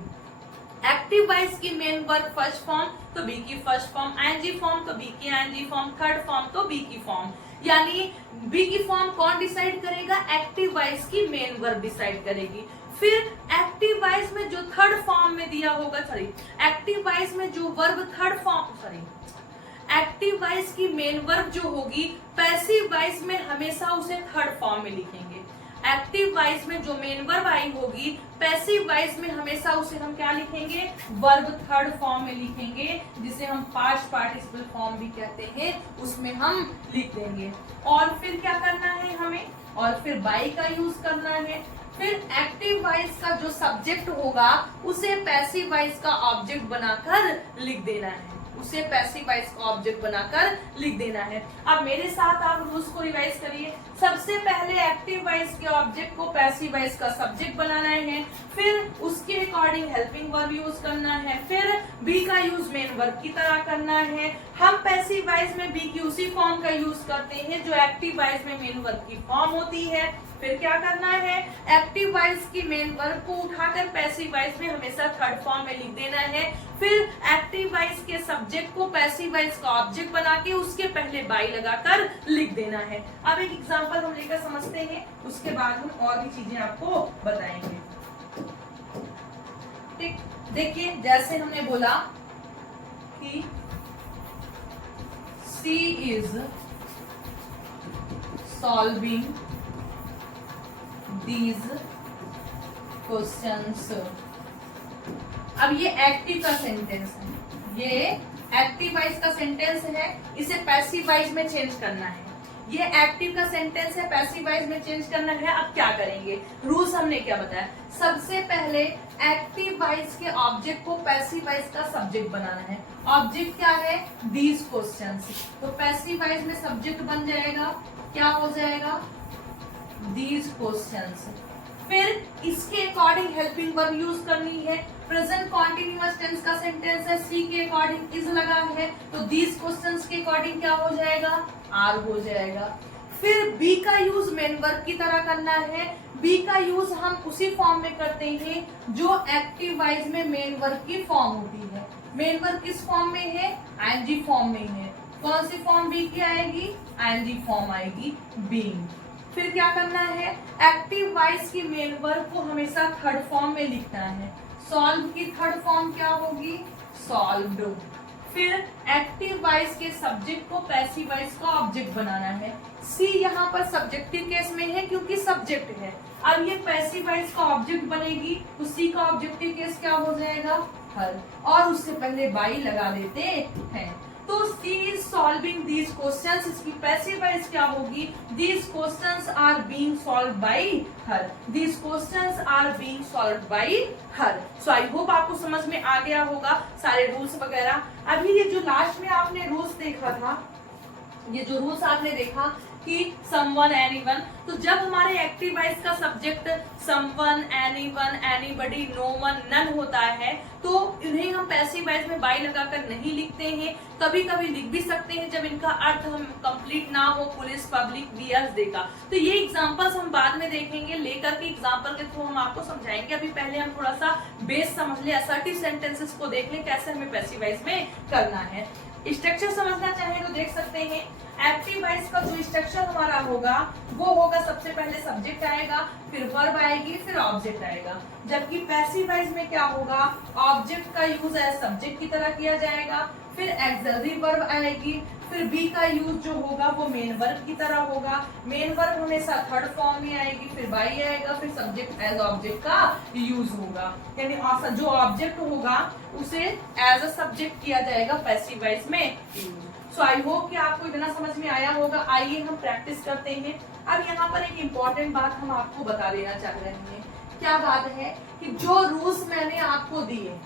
एक्टिव वॉइस की मेन वर्ब फर्स्ट फॉर्म तो बी की फर्स्ट फॉर्म, आईएनजी फॉर्म तो बी की आईएनजी फॉर्म, थर्ड फॉर्म तो बी की फॉर्म। यानी बी की फॉर्म कौन डिसाइड करेगा? एक्टिव वॉइस की मेन वर्ब डिसाइड करेगी। फिर एक्टिव वॉइस में जो थर्ड फॉर्म में दिया होगा, एक्टिव वॉइस में जो verb third form, active voice की मेन वर्ब जो होगी पैसिव वॉइस में हमेशा उसे थर्ड फॉर्म में लिखेंगे। एक्टिव वॉइस में जो मेन वर्ब आई होगी पैसिव वॉइस में हमेशा उसे हम क्या लिखेंगे, वर्ब थर्ड फॉर्म में लिखेंगे, जिसे हम पास्ट पार्टिसिपल फॉर्म भी कहते हैं, उसमें हम लिख देंगे। और फिर क्या करना है हमें, और फिर बाई का यूज करना है। फिर एक्टिव वॉइस का जो सब्जेक्ट होगा उसे पैसिव वॉइस का ऑब्जेक्ट बनाकर लिख देना है, उसे पैसिव वॉइस का ऑब्जेक्ट बनाकर लिख देना है। अब मेरे साथ आप रूल्स को रिवाइज करिए। सबसे पहले एक्टिव वॉइस के ऑब्जेक्ट को पैसिव वॉइस का सब्जेक्ट बनाना है, फिर उसके अकॉर्डिंग हेल्पिंग वर्ब यूज करना है, फिर बी का यूज मेन वर्ब की तरह करना है। हम पैसिव वॉइस में बी की उसी फॉर्म का यूज करते हैं जो एक्टिव वॉइस में मेन वर्ब की फॉर्म होती है। फिर क्या करना है, एक्टिव वॉइस की मेन वर्ब को उठाकर पैसिव वॉइस में हमेशा थर्ड फॉर्म में लिख देना है। फिर एक्टिव वॉइस के सब्जेक्ट को पैसिव वॉइस का ऑब्जेक्ट बना के उसके पहले बाई लगाकर लिख देना है। अब एक एग्जांपल हम लेकर समझते हैं, उसके बाद हम और भी चीजें आपको बताएंगे। ठीक, देखिए जैसे हमने बोला कि सी इज सॉल्विंग these questions। अब ये एक्टिव का सेंटेंस है, ये एक्टिव वॉइस का सेंटेंस है, इसे पैसिव वॉइस में चेंज करना है। ये एक्टिव का सेंटेंस है, पैसिव वॉइस में चेंज करना है। अब क्या करेंगे, रूल्स हमने क्या बताया, सबसे पहले एक्टिव वॉइस के ऑब्जेक्ट को पैसिव वॉइस का सब्जेक्ट बनाना है। ऑब्जेक्ट क्या है, दीज क्वेश्चंस, तो पैसिव वॉइस में सब्जेक्ट बन जाएगा, क्या हो जाएगा, these questions। फिर इसके अकॉर्डिंग हेल्पिंग वर्ब यूज करनी है। प्रेजेंट कॉन्टिन्यूअस टेंस का सेंटेंस है, सी के अकॉर्डिंग इज लगा है, तो these questions के अकॉर्डिंग क्या हो जाएगा, आर हो जाएगा। फिर बी का यूज मेन वर्ब की तरह करना है। बी का यूज हम उसी फॉर्म में करते हैं जो एक्टिव वॉइस में मेन वर्ब की फॉर्म होती है। मेन वर्ब किस फॉर्म में है, आईएनजी फॉर्म में है। कौन सी फॉर्म बी की आएगी, आईएनजी फॉर्म आएगी, बीइंग। फिर क्या करना है, एक्टिव वॉइस की मेन वर्ब को हमेशा थर्ड फॉर्म में लिखना है। सॉल्व की थर्ड फॉर्म क्या होगी, सॉल्व्ड। फिर एक्टिव वॉइस के सब्जेक्ट को पैसिव वॉइस का ऑब्जेक्ट बनाना है। सी यहाँ पर सब्जेक्टिव केस में है क्योंकि सब्जेक्ट है। अब ये पैसिव वॉइस का ऑब्जेक्ट बनेगी तो सी का ऑब्जेक्टिव केस क्या हो जाएगा, हर, और उससे पहले बाई लगा देते हैं। तो she is solving these questions, इसकी पैसिव वॉइस क्या होगी, these questions are being solved by her, these questions are being solved by her. So I hope आपको समझ में आ गया होगा सारे रूल्स वगैरह। अभी ये जो लास्ट में आपने रूल्स देखा था, ये जो रूल्स आपने देखा कि समवन, एनीवन, तो जब हमारे एक्टिव वॉइस का subject someone, anyone, anybody, no one, none होता है तो इन्हें हम पैसिव वॉइस में बाई लगाकर नहीं लिखते हैं। कभी कभी लिख भी सकते हैं जब इनका अर्थ हम कंप्लीट ना हो, पुलिस, पब्लिक, वियर्स देगा। तो ये एग्जांपल्स हम बाद में देखेंगे, लेकर के एग्जांपल के थ्रू हम आपको समझाएंगे। अभी पहले हम थोड़ा सा बेस समझ ले, असर्टिव सेंटेंसेस को देख ले कैसे हमें पैसिव वॉइस में करना है। स्ट्रक्चर समझना चाहें तो देख सकते हैं। एक्टिव वॉइस का जो स्ट्रक्चर हमारा होगा वो होगा, सबसे पहले सब्जेक्ट आएगा, फिर वर्ब आएगी, फिर ऑब्जेक्ट आएगा। जबकि पैसिव वॉइस में क्या होगा, ऑब्जेक्ट का यूज एज सब्जेक्ट की तरह किया जाएगा, फिर एक्सिलरी वर्ब आएगी, फिर बी का यूज जो होगा वो मेन वर्ब की तरह होगा। मेन वर्ब हमेशा थर्ड फॉर्म में आएगी, फिर बाई आएगा, फिर सब्जेक्ट एज ऑब्जेक्ट का यूज होगा। यानी जो ऑब्जेक्ट होगा उसे एज अ सब्जेक्ट किया जाएगा पैसिव वॉइस में यूज। सो आई होप कि आपको इतना समझ में आया होगा। आइए हम प्रैक्टिस करते हैं। अब यहाँ पर एक इम्पॉर्टेंट बात हम आपको बता देना चाह रहे हैं। क्या बात है कि जो रूल्स मैंने आपको दिए,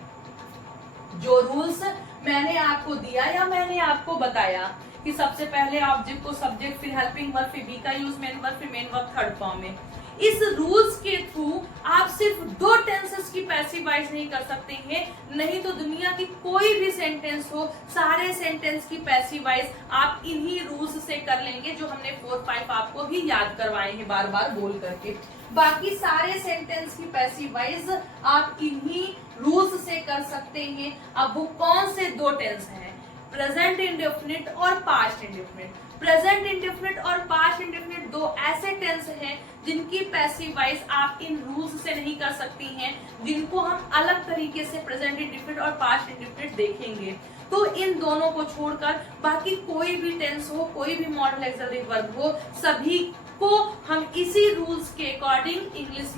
जो रूल्स मैंने आपको दिया या मैंने आपको बताया कि सबसे पहले ऑब्जेक्ट को सब्जेक्ट, फिर हेल्पिंग वर्ब, फिर बी का यूज मेन वर्ब, फिर मेन वर्ब थर्ड फॉर्म में, इस रूल्स के थ्रू आप सिर्फ 2 टेंसेस की पैसिव वॉइस नहीं कर सकते हैं, नहीं तो दुनिया की कोई भी सेंटेंस हो, सारे सेंटेंस की पैसिव वॉइस आप इन्हीं रूल्स से कर लेंगे जो हमने 4-5 आपको भी याद करवाए हैं बार बार बोल करके। बाकी सारे सेंटेंस की पैसिव वॉइस आप इन्हीं रूल्स से कर सकते हैं। अब वो कौन से 2 टेंस हैं, प्रेजेंट इंडेफिनिट और पास्ट इंडेफिनिट। प्रेजेंट इंडेफिनिट और पास्ट इंडेफिनिट 2 ऐसे टेंस हैं जिनकी पैसिव वॉइस आप इन रूल्स से नहीं कर सकती हैं, जिनको हम अलग तरीके से प्रेजेंट इंडेफिनिट और पास्ट इंडेफिनिट देखेंगे। तो इन दोनों को छोड़कर बाकी कोई भी टेंस हो, कोई भी मॉडल ऑक्सिलरी वर्ब हो, सभी को हम इसी रूल्स के अकॉर्डिंग इंग्लिश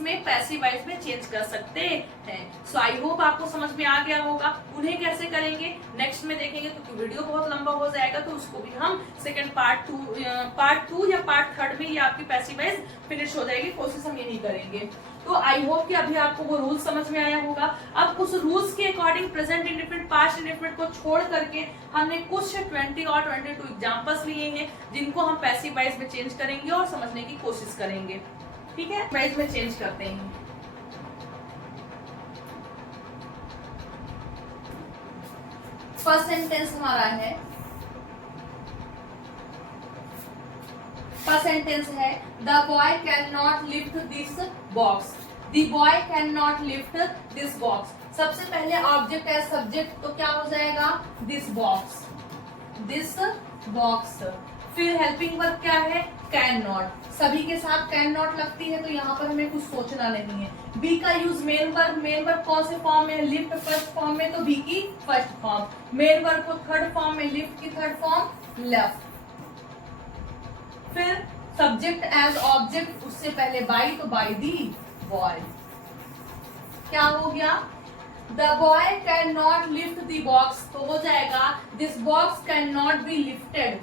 में पैसिव वॉइस में चेंज कर सकते हैं। सो आई होप आपको समझ में आ गया होगा। उन्हें कैसे करेंगे नेक्स्ट में देखेंगे, क्योंकि वीडियो बहुत लंबा हो जाएगा, तो उसको भी हम सेकंड पार्ट टू या पार्ट थर्ड में ये आपकी पैसिव वॉइस फिनिश हो जाएगी, कोशिश हम यही करेंगे। तो आई होप कि अभी आपको वो रूल समझ में आया होगा। अब उस रूल्स के according present indefinite, past indefinite को छोड़ करके हमने कुछ 20 और 22 एग्जांपल्स लिए हैं जिनको हम पैसिव वॉइस में चेंज करेंगे और समझने की कोशिश करेंगे। ठीक है, वॉइस में चेंज करते हैं। फर्स्ट सेंटेंस हमारा है, फर्स्ट सेंटेंस है the boy can not lift this box. The boy can not lift this box. सबसे पहले ऑब्जेक्ट है सब्जेक्ट, तो क्या हो जाएगा दिस बॉक्स, दिस बॉक्स। फिर हेल्पिंग वर्ब क्या है कैन नॉट, सभी के साथ कैन नॉट लगती है, तो यहाँ पर हमें कुछ सोचना नहीं है। बी का use main verb, main verb कौन से फॉर्म में है, लिफ्ट फर्स्ट फॉर्म में, तो बी की फर्स्ट फॉर्म। मेन वर्ब को थर्ड फॉर्म में, लिफ्ट की थर्ड फॉर्म लेफ्ट। फिर सब्जेक्ट एज ऑब्जेक्ट, उससे पहले बाई, तो बाई दी बॉय। क्या हो गया, the boy can not lift the box, तो हो जाएगा this box can not be lifted,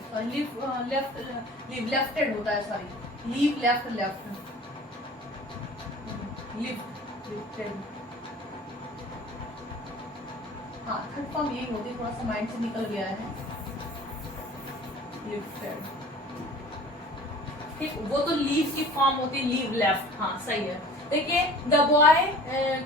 lefted होता है, सॉरी लीव लेफ्ट लिफ्टेड। हाँ थर्ड फॉर्म यही होती, थोड़ा सा माइंड से निकल गया है, लिफ्टेड। ठीक, वो तो लीव की फॉर्म होती है, लीव लेफ्ट। हाँ सही है। देखिए the boy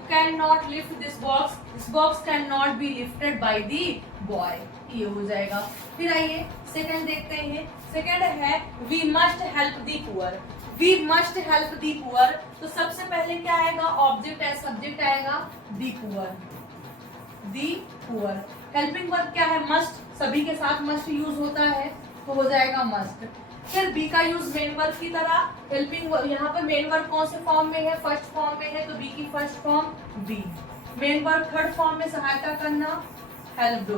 can not lift this box can not be lifted by the boy, ये हो जाएगा। फिर आइए सेकंड देखते हैं। सेकंड है we must help the poor. We must help the poor, तो सबसे पहले क्या आएगा, ऑब्जेक्ट है सब्जेक्ट आएगा the poor, the poor. Helping verb क्या है मस्ट, सभी के साथ मस्ट यूज होता है, तो हो जाएगा मस्ट। फिर बी का यूज मेन वर्ब की तरह, हेल्पिंग यहाँ पर मेन वर्ब कौन से फॉर्म में है, फर्स्ट फॉर्म में है, तो बी की first form be. Main verb third form में सहायता करना, हेल्प दो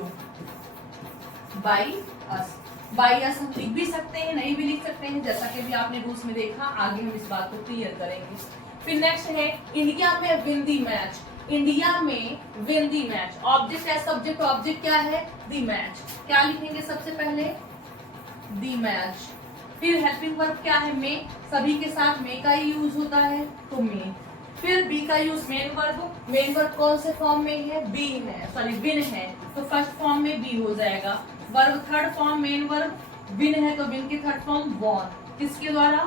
बाई अस। बाई अस हम लिख भी सकते हैं, नहीं भी लिख सकते हैं, जैसा कि भी आपने रूल्स में देखा। आगे हम इस बात को क्लियर करेंगे। फिर नेक्स्ट है इंडिया में विन दी मैच। इंडिया में विन दी मैच, ऑब्जेक्ट है सब्जेक्ट, ऑब्जेक्ट क्या है दी मैच। क्या लिखेंगे सबसे पहले दी मैच। फिर हेल्पिंग वर्ब क्या है मे, सभी के साथ मे का ही यूज होता है, तो मे। फिर बी का यूज मेन वर्ब कौन से फॉर्म में है, बी है, सॉरी विन है, तो फर्स्ट फॉर्म में बी हो जाएगा। Verb third form main verb, win है तो विन की थर्ड फॉर्म वॉन, किसके द्वारा,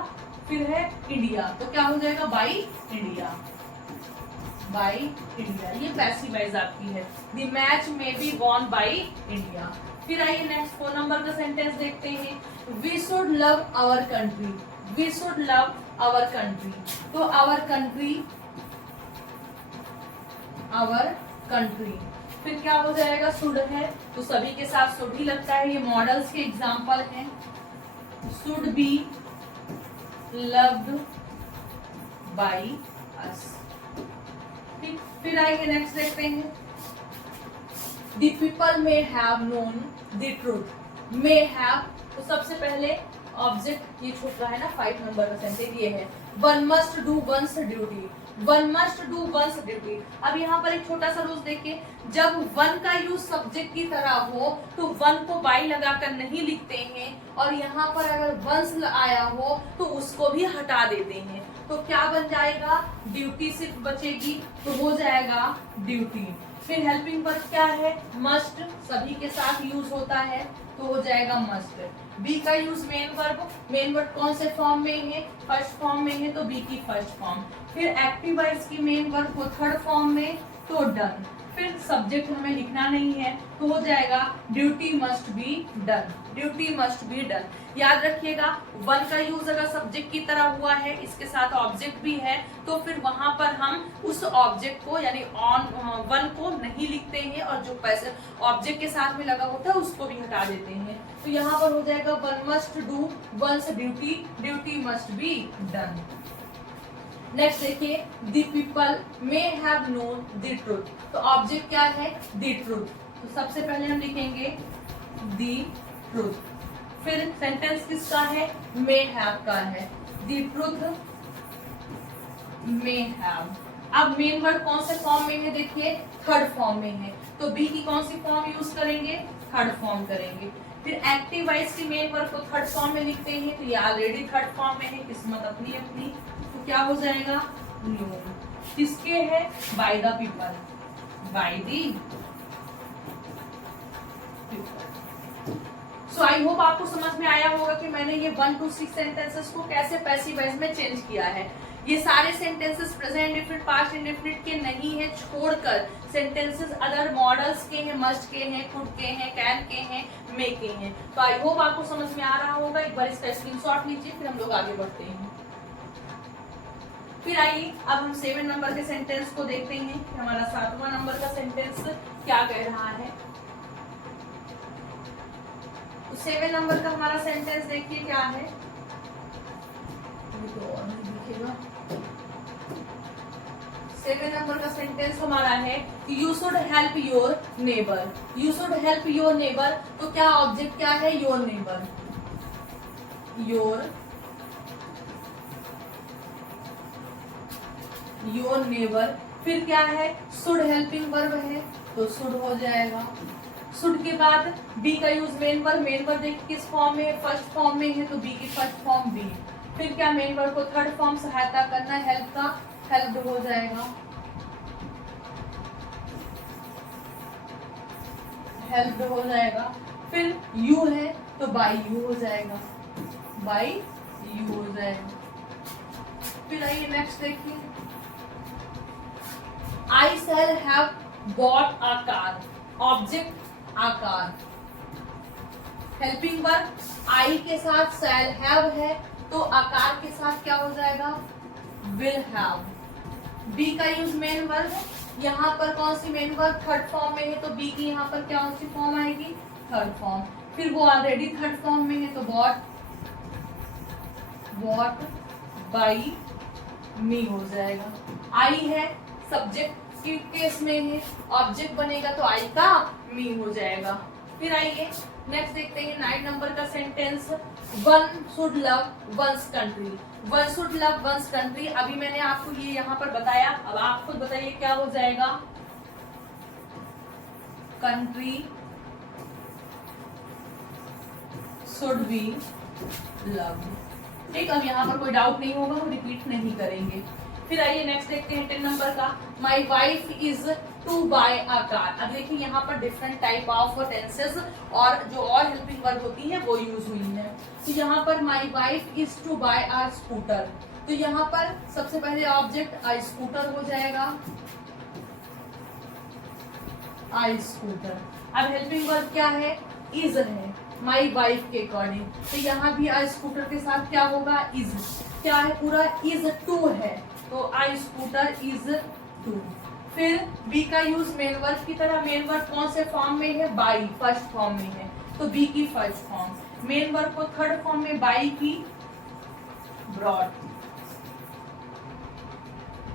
फिर है इंडिया, तो क्या हो जाएगा बाई इंडिया, बाई इंडिया। ये पैसिव वॉइस आपकी है, द मैच में बी वॉन बाई इंडिया। फिर आइए नेक्स्ट 4 नंबर का सेंटेंस देखते हैं। We should love our country. We should love our country, तो आवर कंट्री, आवर कंट्री। फिर क्या हो जाएगा शुड है, तो सभी के साथ शुड ही लगता है, ये मॉडल्स के एग्जाम्पल हैं। Should be loved by us. फिर आइए नेक्स्ट देखते हैं। The people may have known the truth. May have, तो सबसे पहले ऑब्जेक्ट ये छूट रहा है ना 5 नंबर का सेंटेंस, ये है one must do one's duty. One must do one's duty. अब यहाँ पर एक छोटा सा रूल देखिए, जब वन का यूज सब्जेक्ट की तरह हो तो वन को बाई लगाकर नहीं लिखते हैं, और यहाँ पर अगर वंस आया हो तो उसको भी हटा देते हैं, तो क्या बन जाएगा ड्यूटी सिर्फ बचेगी, तो हो जाएगा ड्यूटी। फिर हेल्पिंग वर्ब क्या है मस्ट, सभी के साथ यूज होता है, तो हो जाएगा मस्ट। बी का यूज मेन वर्ब कौन से फॉर्म में है, फर्स्ट फॉर्म में है, तो बी की फर्स्ट फॉर्म। फिर एक्टिव वॉइस की मेन वर्ब को थर्ड फॉर्म में, तो डन। फिर सब्जेक्ट हमें लिखना नहीं है, तो हो जाएगा duty must be done, duty must be done. याद रखिएगा वन का यूज अगर सब्जेक्ट की तरह हुआ है, इसके साथ ऑब्जेक्ट भी है, तो फिर वहां पर हम उस ऑब्जेक्ट को यानी ऑन वन को नहीं लिखते हैं, और जो पैसे ऑब्जेक्ट के साथ में लगा होता है उसको भी हटा देते हैं। तो यहाँ पर हो जाएगा one must do one's duty, duty must be done. Next देखिए, the people may have known the truth, तो ऑब्जेक्ट क्या है, द ट्रूथ, तो सबसे पहले हम लिखेंगे द ट्रूथ। फिर सेंटेंस किसका है, मे हैव का है, द ट्रूथ मे हैव। अब मेन वर्ड कौन से फॉर्म में है, देखिए थर्ड फॉर्म में है, तो बी की कौन सी फॉर्म यूज करेंगे, थर्ड फॉर्म करेंगे। फिर एक्टिव वॉइस की मेन वर्ड को थर्ड फॉर्म में लिखते हैं, तो ये ऑलरेडी थर्ड फॉर्म में है, किस्मत अपनी अपनी, तो क्या हो जाएगा, नोन। किसके है, by the people, by the people. So I hope आपको समझ में आया होगा कि मैंने ये 1 to 6 सेंटेंसेस को कैसे पैसिव वॉइस में चेंज किया है। ये सारे sentences present indefinite, past indefinite के नहीं है, छोड़कर सेंटेंसेस अदर मॉडल्स के हैं, मस्ट के हैं, कुड के हैं, कैन के हैं, मे के हैं। तो आई होप आपको समझ में आ रहा होगा। एक बार इसका स्क्रीनशॉट लीजिए, फिर हम लोग आगे बढ़ते हैं। फिर आइए अब हम 7 नंबर के सेंटेंस को देखते हैं कि हमारा 7वां नंबर का सेंटेंस क्या कह रहा है। 7 नंबर का हमारा सेंटेंस देखिए क्या है, तो और नहीं दिखेगा। 7 नंबर का सेंटेंस हमारा है, you should help your neighbour, you should help your neighbour, तो क्या ऑब्जेक्ट क्या है, योर नेबर, योर नेबर। फिर क्या है, शुड हेल्पिंग वर्ब है, तो शुड हो जाएगा। शुड के बाद बी का use main verb, main verb देखिए किस फॉर्म में है, फर्स्ट फॉर्म में है, तो बी की फर्स्ट फॉर्म बी। फिर क्या, मेन वर्ब को थर्ड फॉर्म सहायता करना, हेल्प का हेल्प हो जाएगा, हेल्प हो जाएगा। फिर यू है तो बाई यू हो जाएगा, बाई यू हो जाएगा। फिर आइए नेक्स्ट देखिए, I shall have bought a car, object a car. Helping verb I के साथ शैल हैव है, तो आकार के साथ क्या हो जाएगा, विल हैव। बी का यूज मेन वर्ब, यहाँ पर कौन सी मेन वर्ब, थर्ड फॉर्म में है, तो बी की यहाँ पर क्या कौन सी फॉर्म आएगी, थर्ड फॉर्म। फिर वो ऑलरेडी थर्ड फॉर्म में है, तो बॉट बाई मी हो जाएगा। आई है सब्जेक्ट के केस में है, ऑब्जेक्ट बनेगा तो आई का मी हो जाएगा। फिर आइए नेक्स्ट देखते हैं 9 नंबर का sentence, one should love one's country, one should love one's country. अभी मैंने आपको ये यहाँ पर बताया, अब आप खुद बताइए क्या हो जाएगा, कंट्री शुड बी लव। ठीक, अब यहाँ पर कोई डाउट नहीं होगा, हम रिपीट नहीं करेंगे। फिर आइए नेक्स्ट देखते हैं 10 नंबर का, my wife is to buy a car. अब देखिए यहाँ पर डिफरेंट टाइप ऑफ टेंसेस और जो और हेल्पिंग वर्ब होती है वो यूज हुई है। तो यहाँ पर my wife is to buy a scooter, तो यहाँ पर सबसे पहले ऑब्जेक्ट आई स्कूटर हो जाएगा, आई स्कूटर। अब हेल्पिंग वर्ब क्या है, इज है, माई वाइफ के अकॉर्डिंग, तो यहाँ भी आई स्कूटर के साथ क्या होगा, इज। क्या है, पूरा इज टू है, तो आई स्कूटर इज टू। फिर बी का यूज मेन वर्ब की तरह, मेन वर्ब कौन से फॉर्म में है, बाई फर्स्ट फॉर्म में है, तो बी की फर्स्ट फॉर्म। मेन वर्ब को थर्ड फॉर्म में बाई की brought,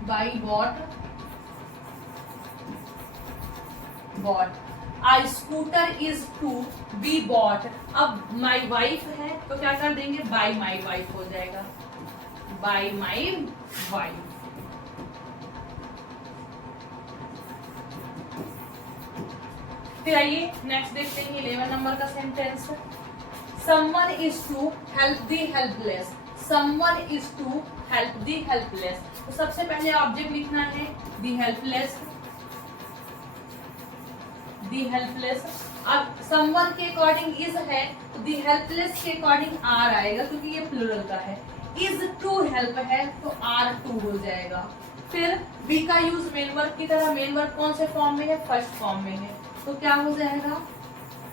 buy bought, bought. I scooter is to be bought. अब माई वाइफ है तो क्या कर देंगे, बाई माई वाइफ हो जाएगा, बाई माई वाइफ। फिर आइए नेक्स्ट देखते हैं 11 नंबर का sentence, someone is to help the helpless, someone is to help the helpless. तो सबसे पहले ऑब्जेक्ट लिखना है द हेल्पलेस, द हेल्पलेस। अब समवन के अकॉर्डिंग इज है, तो द हेल्पलेस के अकॉर्डिंग आर आएगा, क्योंकि ये प्लूरल का है। इज टू हेल्प है, तो आर टू हो जाएगा। फिर बी का यूज मेन वर्ब की तरह, मेन वर्ब कौन से फॉर्म में है, फर्स्ट फॉर्म में है, तो क्या हो जाएगा,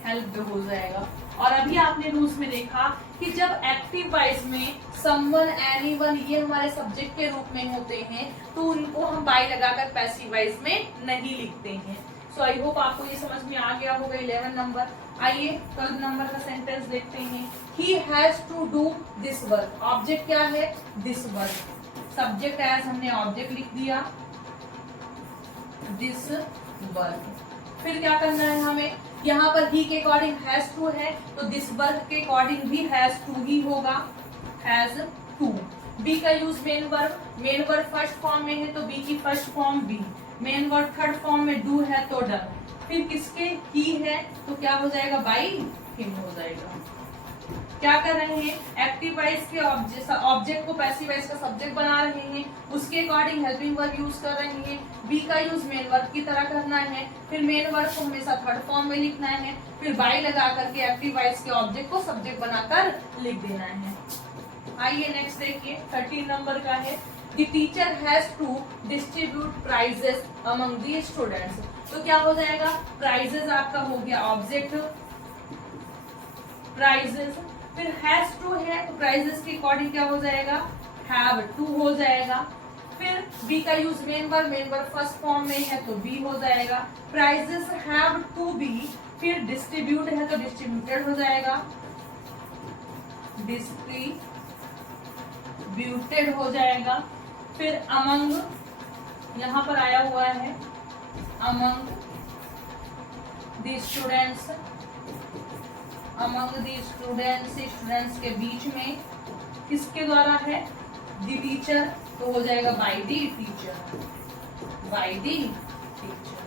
हेल्प हो जाएगा। और अभी आपने रूल्स में देखा कि जब एक्टिव वॉइस में समवन, एनीवन ये हमारे सब्जेक्ट के रूप में होते हैं, तो उनको हम बाय लगाकर पैसिव वॉइस में नहीं लिखते हैं। सो आई होप आपको ये समझ में आ गया होगा 11 नंबर। आइए 12 नंबर का सेंटेंस देखते हैं, he has to do this work. Object क्या है, दिस वर्क। सब्जेक्ट एज हमने ऑब्जेक्ट लिख दिया, दिस वर्क। फिर क्या करना है हमें, यहाँ पर ही के अकॉर्डिंग हैज टू है, तो दिस वर्क के अकॉर्डिंग भी हैज टू ही होगा, हैज टू। बी का use main verb first form में है तो बी की first form be, main verb third form में डू है तो डन। फिर किसके ही है तो क्या हो जाएगा, बाई हिम हो जाएगा। क्या कर रहे हैं, एक्टिव वॉइस के ऑब्जेक्ट को पैसिव वॉइस का सब्जेक्ट बना रहे हैं, उसके अकॉर्डिंग हेल्पिंग वर्ब यूज कर रहे हैं। बी का यूज मेन वर्ब की तरह करना है, फिर मेन वर्ब को हमेशा थर्ड फॉर्म में लिखना है, फिर बाई लगा करके एक्टिव वॉइस के ऑब्जेक्ट को सब्जेक्ट बनाकर लिख देना है। आइए नेक्स्ट देखिए, 13 नंबर का है, the teacher has to distribute prizes among the students. तो क्या हो जाएगा, प्राइजेस आपका हो गया ऑब्जेक्ट प्राइजेस, फिर हैज टू है तो प्राइजेस के अकॉर्डिंग क्या हो जाएगा, हैव टू हो जाएगा। फिर बी का use main verb first form में है तो बी हो जाएगा, प्राइजेस हैव टू बी, फिर डिस्ट्रीब्यूट है तो डिस्ट्रीब्यूटेड हो जाएगा, डिस्ट्रीब्यूटेड हो जाएगा। फिर अमंग यहाँ पर आया हुआ है, among the students, among the students के बीच में किसके द्वारा है, द टीचर, तो हो जाएगा by the teacher, by the teacher.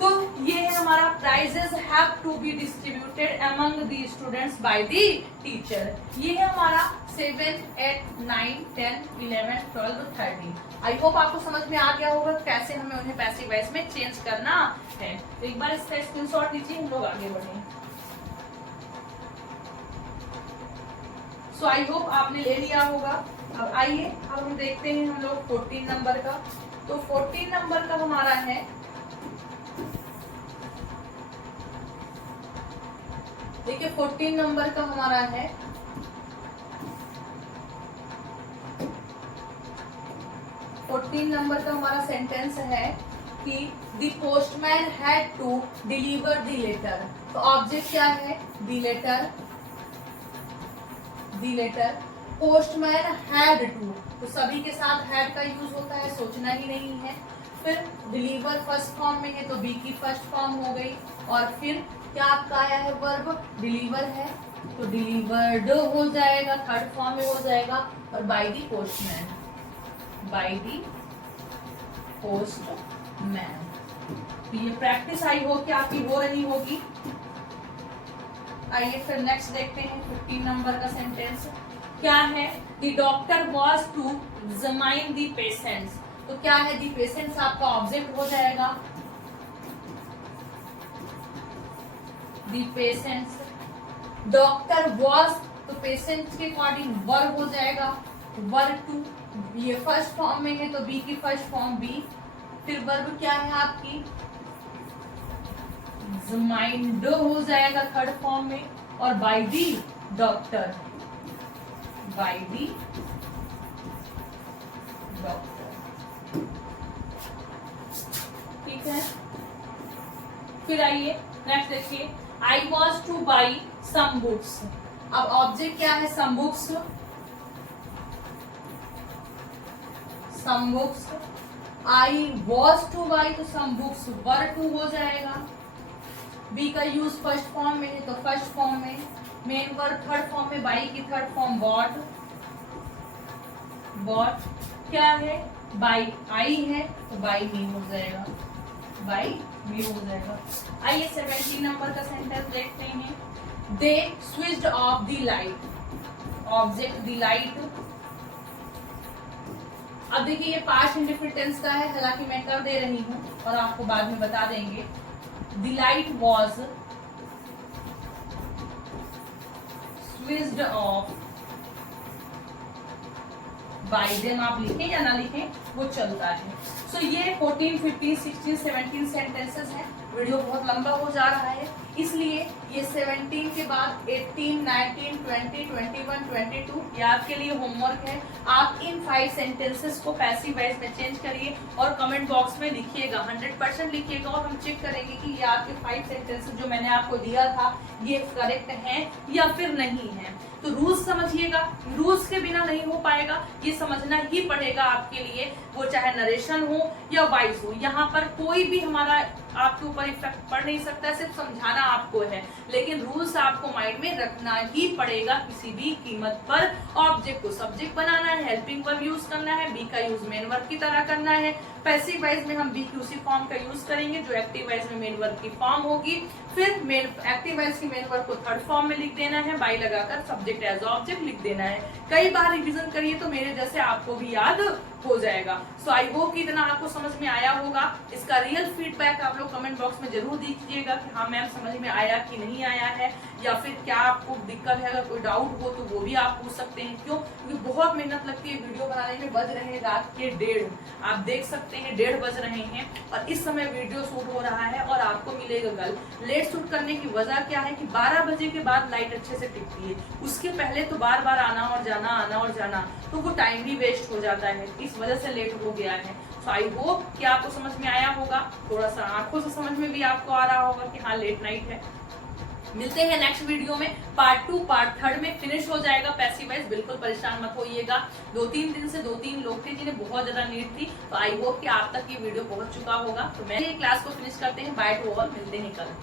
तो ये है हमारा prizes have to be distributed among the students by the teacher. ये है हमारा 7, 8, 9, 10, 11, 12, 13। आई होप आपको समझ में आ गया होगा कैसे हमें उन्हें पैसिव वॉइस में चेंज करना है। तो एक बार इसका स्क्रीनशॉट लीजिए, हम लोग आगे बढ़े। सो आई होप आपने ले लिया होगा। अब आइए अब हम देखते हैं हम लोग 14 नंबर का। तो 14 नंबर का हमारा है, देखिए 14 नंबर का हमारा है, नंबर का हमारा सेंटेंस है कि the postman had to deliver the letter. तो ऑब्जेक्ट क्या है, the letter, the letter. Postman had to, तो सभी के साथ हैड का यूज होता है, सोचना ही नहीं है। फिर डिलीवर फर्स्ट फॉर्म में है तो बी की फर्स्ट फॉर्म हो गई, और फिर क्या आपका आया है वर्ब, डिलीवर है तो डिलीवर्ड हो जाएगा, थर्ड फॉर्म में हो जाएगा, और by the postman, by the postman. तो ये प्रैक्टिस आई हो कि आपकी हो रही होगी। आइए फिर नेक्स्ट देखते हैं 15 नंबर का सेंटेंस क्या है, the doctor was to examine the patients. तो क्या है, द पेशेंट्स आपका ऑब्जेक्ट हो जाएगा, द पेशेंट्स। डॉक्टर वॉज तो पेशेंट्स के अकॉर्डिंग वर्ब हो जाएगा, वर्ब टू, ये फर्स्ट फॉर्म में है तो बी की फर्स्ट फॉर्म बी, फिर वर्ब क्या है आपकी, एग्जामाइंड हो जाएगा थर्ड फॉर्म में, और by the doctor, by the doctor. ठीक है, फिर आइए नेक्स्ट देखिए, I was to buy some books. अब ऑब्जेक्ट क्या है, some books, some books. I was to buy तो सम बुक्स वर टू हो जाएगा। बी का यूज फर्स्ट फॉर्म में है तो फर्स्ट फॉर्म में, मेन वर्ब थर्ड फॉर्म में, बाई की थर्ड फॉर्म बॉट, बॉट क्या है, बाई आई है तो बाई मी हो जाएगा, बाई मी हो जाएगा। आइए 17 नंबर का सेंटेंस देखते हैं, they switched off the light. Object the light. अब देखिए ये पास्ट इंडेफिनिट टेंस का है, हालांकि मैं कर दे रही हूं और आपको बाद में बता देंगे। The light was switched off bye them, आप लिखें या ना लिखें वो चलता है। सो ये 14, 15, 16, 17 सेंटेंसेस हैं। वीडियो बहुत लंबा हो जा रहा है, इसलिए ये 17 के बाद 18, 19, 20, 21, 22 ये आपके लिए होमवर्क है। आप इन 5 सेंटेंसेस को पैसिव वॉइस में चेंज करिए और कमेंट बॉक्स में लिखिएगा, 100% लिखिएगा और हम चेक करेंगे कि ये आपके 5 सेंटेंसेस जो मैंने आपको दिया था ये करेक्ट हैं या फिर नहीं है। तो रूल्स समझिएगा, रूल्स के बिना नहीं हो पाएगा, ये समझना ही पड़ेगा आपके लिए, वो चाहे नरेशन हो या वॉइस हो। यहाँ पर कोई भी हमारा आपके ऊपर इफेक्ट पड़ नहीं सकता, सिर्फ समझाना आपको है, लेकिन रूल्स आपको माइंड में रखना ही पड़ेगा किसी भी कीमत पर। ऑब्जेक्ट को सब्जेक्ट बनाना है, हेल्पिंग वर्ब यूज करना है, बी का यूज मेन वर्ब की तरह करना है। पैसिव वॉइस में हम बी की उसी फॉर्म का यूज करेंगे जो एक्टिव वॉइस में मेन वर्ब की फॉर्म होगी। फिर मेन एक्टिव वॉइस की मेन वर्ब को थर्ड फॉर्म में लिख देना है, बाई लगाकर सब्जेक्ट एज ऑब्जेक्ट लिख देना है। कई बार रिवीजन करिए तो मेरे जैसे आपको भी याद हो जाएगा। सो आई होप कि इतना आपको समझ में आया होगा। इसका रियल फीडबैक आप लोग कमेंट बॉक्स में जरूर दीजिएगा कि हाँ मैम समझ में आया कि नहीं आया है, या फिर क्या आपको दिक्कत है। अगर कोई डाउट हो तो वो भी आप पूछ सकते हैं। क्यों? क्योंकि बहुत मेहनत लगती है वीडियो बनाने में। बज रहे हैं रात के 1:30, आप देख सकते हैं 1:30 बज रहे हैं और इस समय वीडियो शूट हो रहा है और आपको मिलेगा कल। लेट शूट करने की वजह क्या है कि 12 बजे के बाद लाइट अच्छे से टिकती है, उसके पहले तो बार बार आना और जाना, आना और जाना, तो वो टाइम भी वेस्ट हो जाता है, इस वजह से लेट हो गया है। सो आई होप कि आपको समझ में आया होगा, थोड़ा सा आंखों से समझ में भी आपको आ रहा होगा कि हाँ लेट नाइट है। मिलते हैं नेक्स्ट वीडियो में, पार्ट 2 पार्ट 3 में फिनिश हो जाएगा पैसिव वॉइस। बिल्कुल परेशान मत होइएगा, 2-3 दिन से 2-3 लोग थे जिन्हें बहुत ज्यादा नीड थी, तो आई होप कि आप तक ये वीडियो पहुंच चुका होगा। तो मैं ये क्लास को फिनिश करते हैं। बाय टू ऑल, मिलते हैं कल।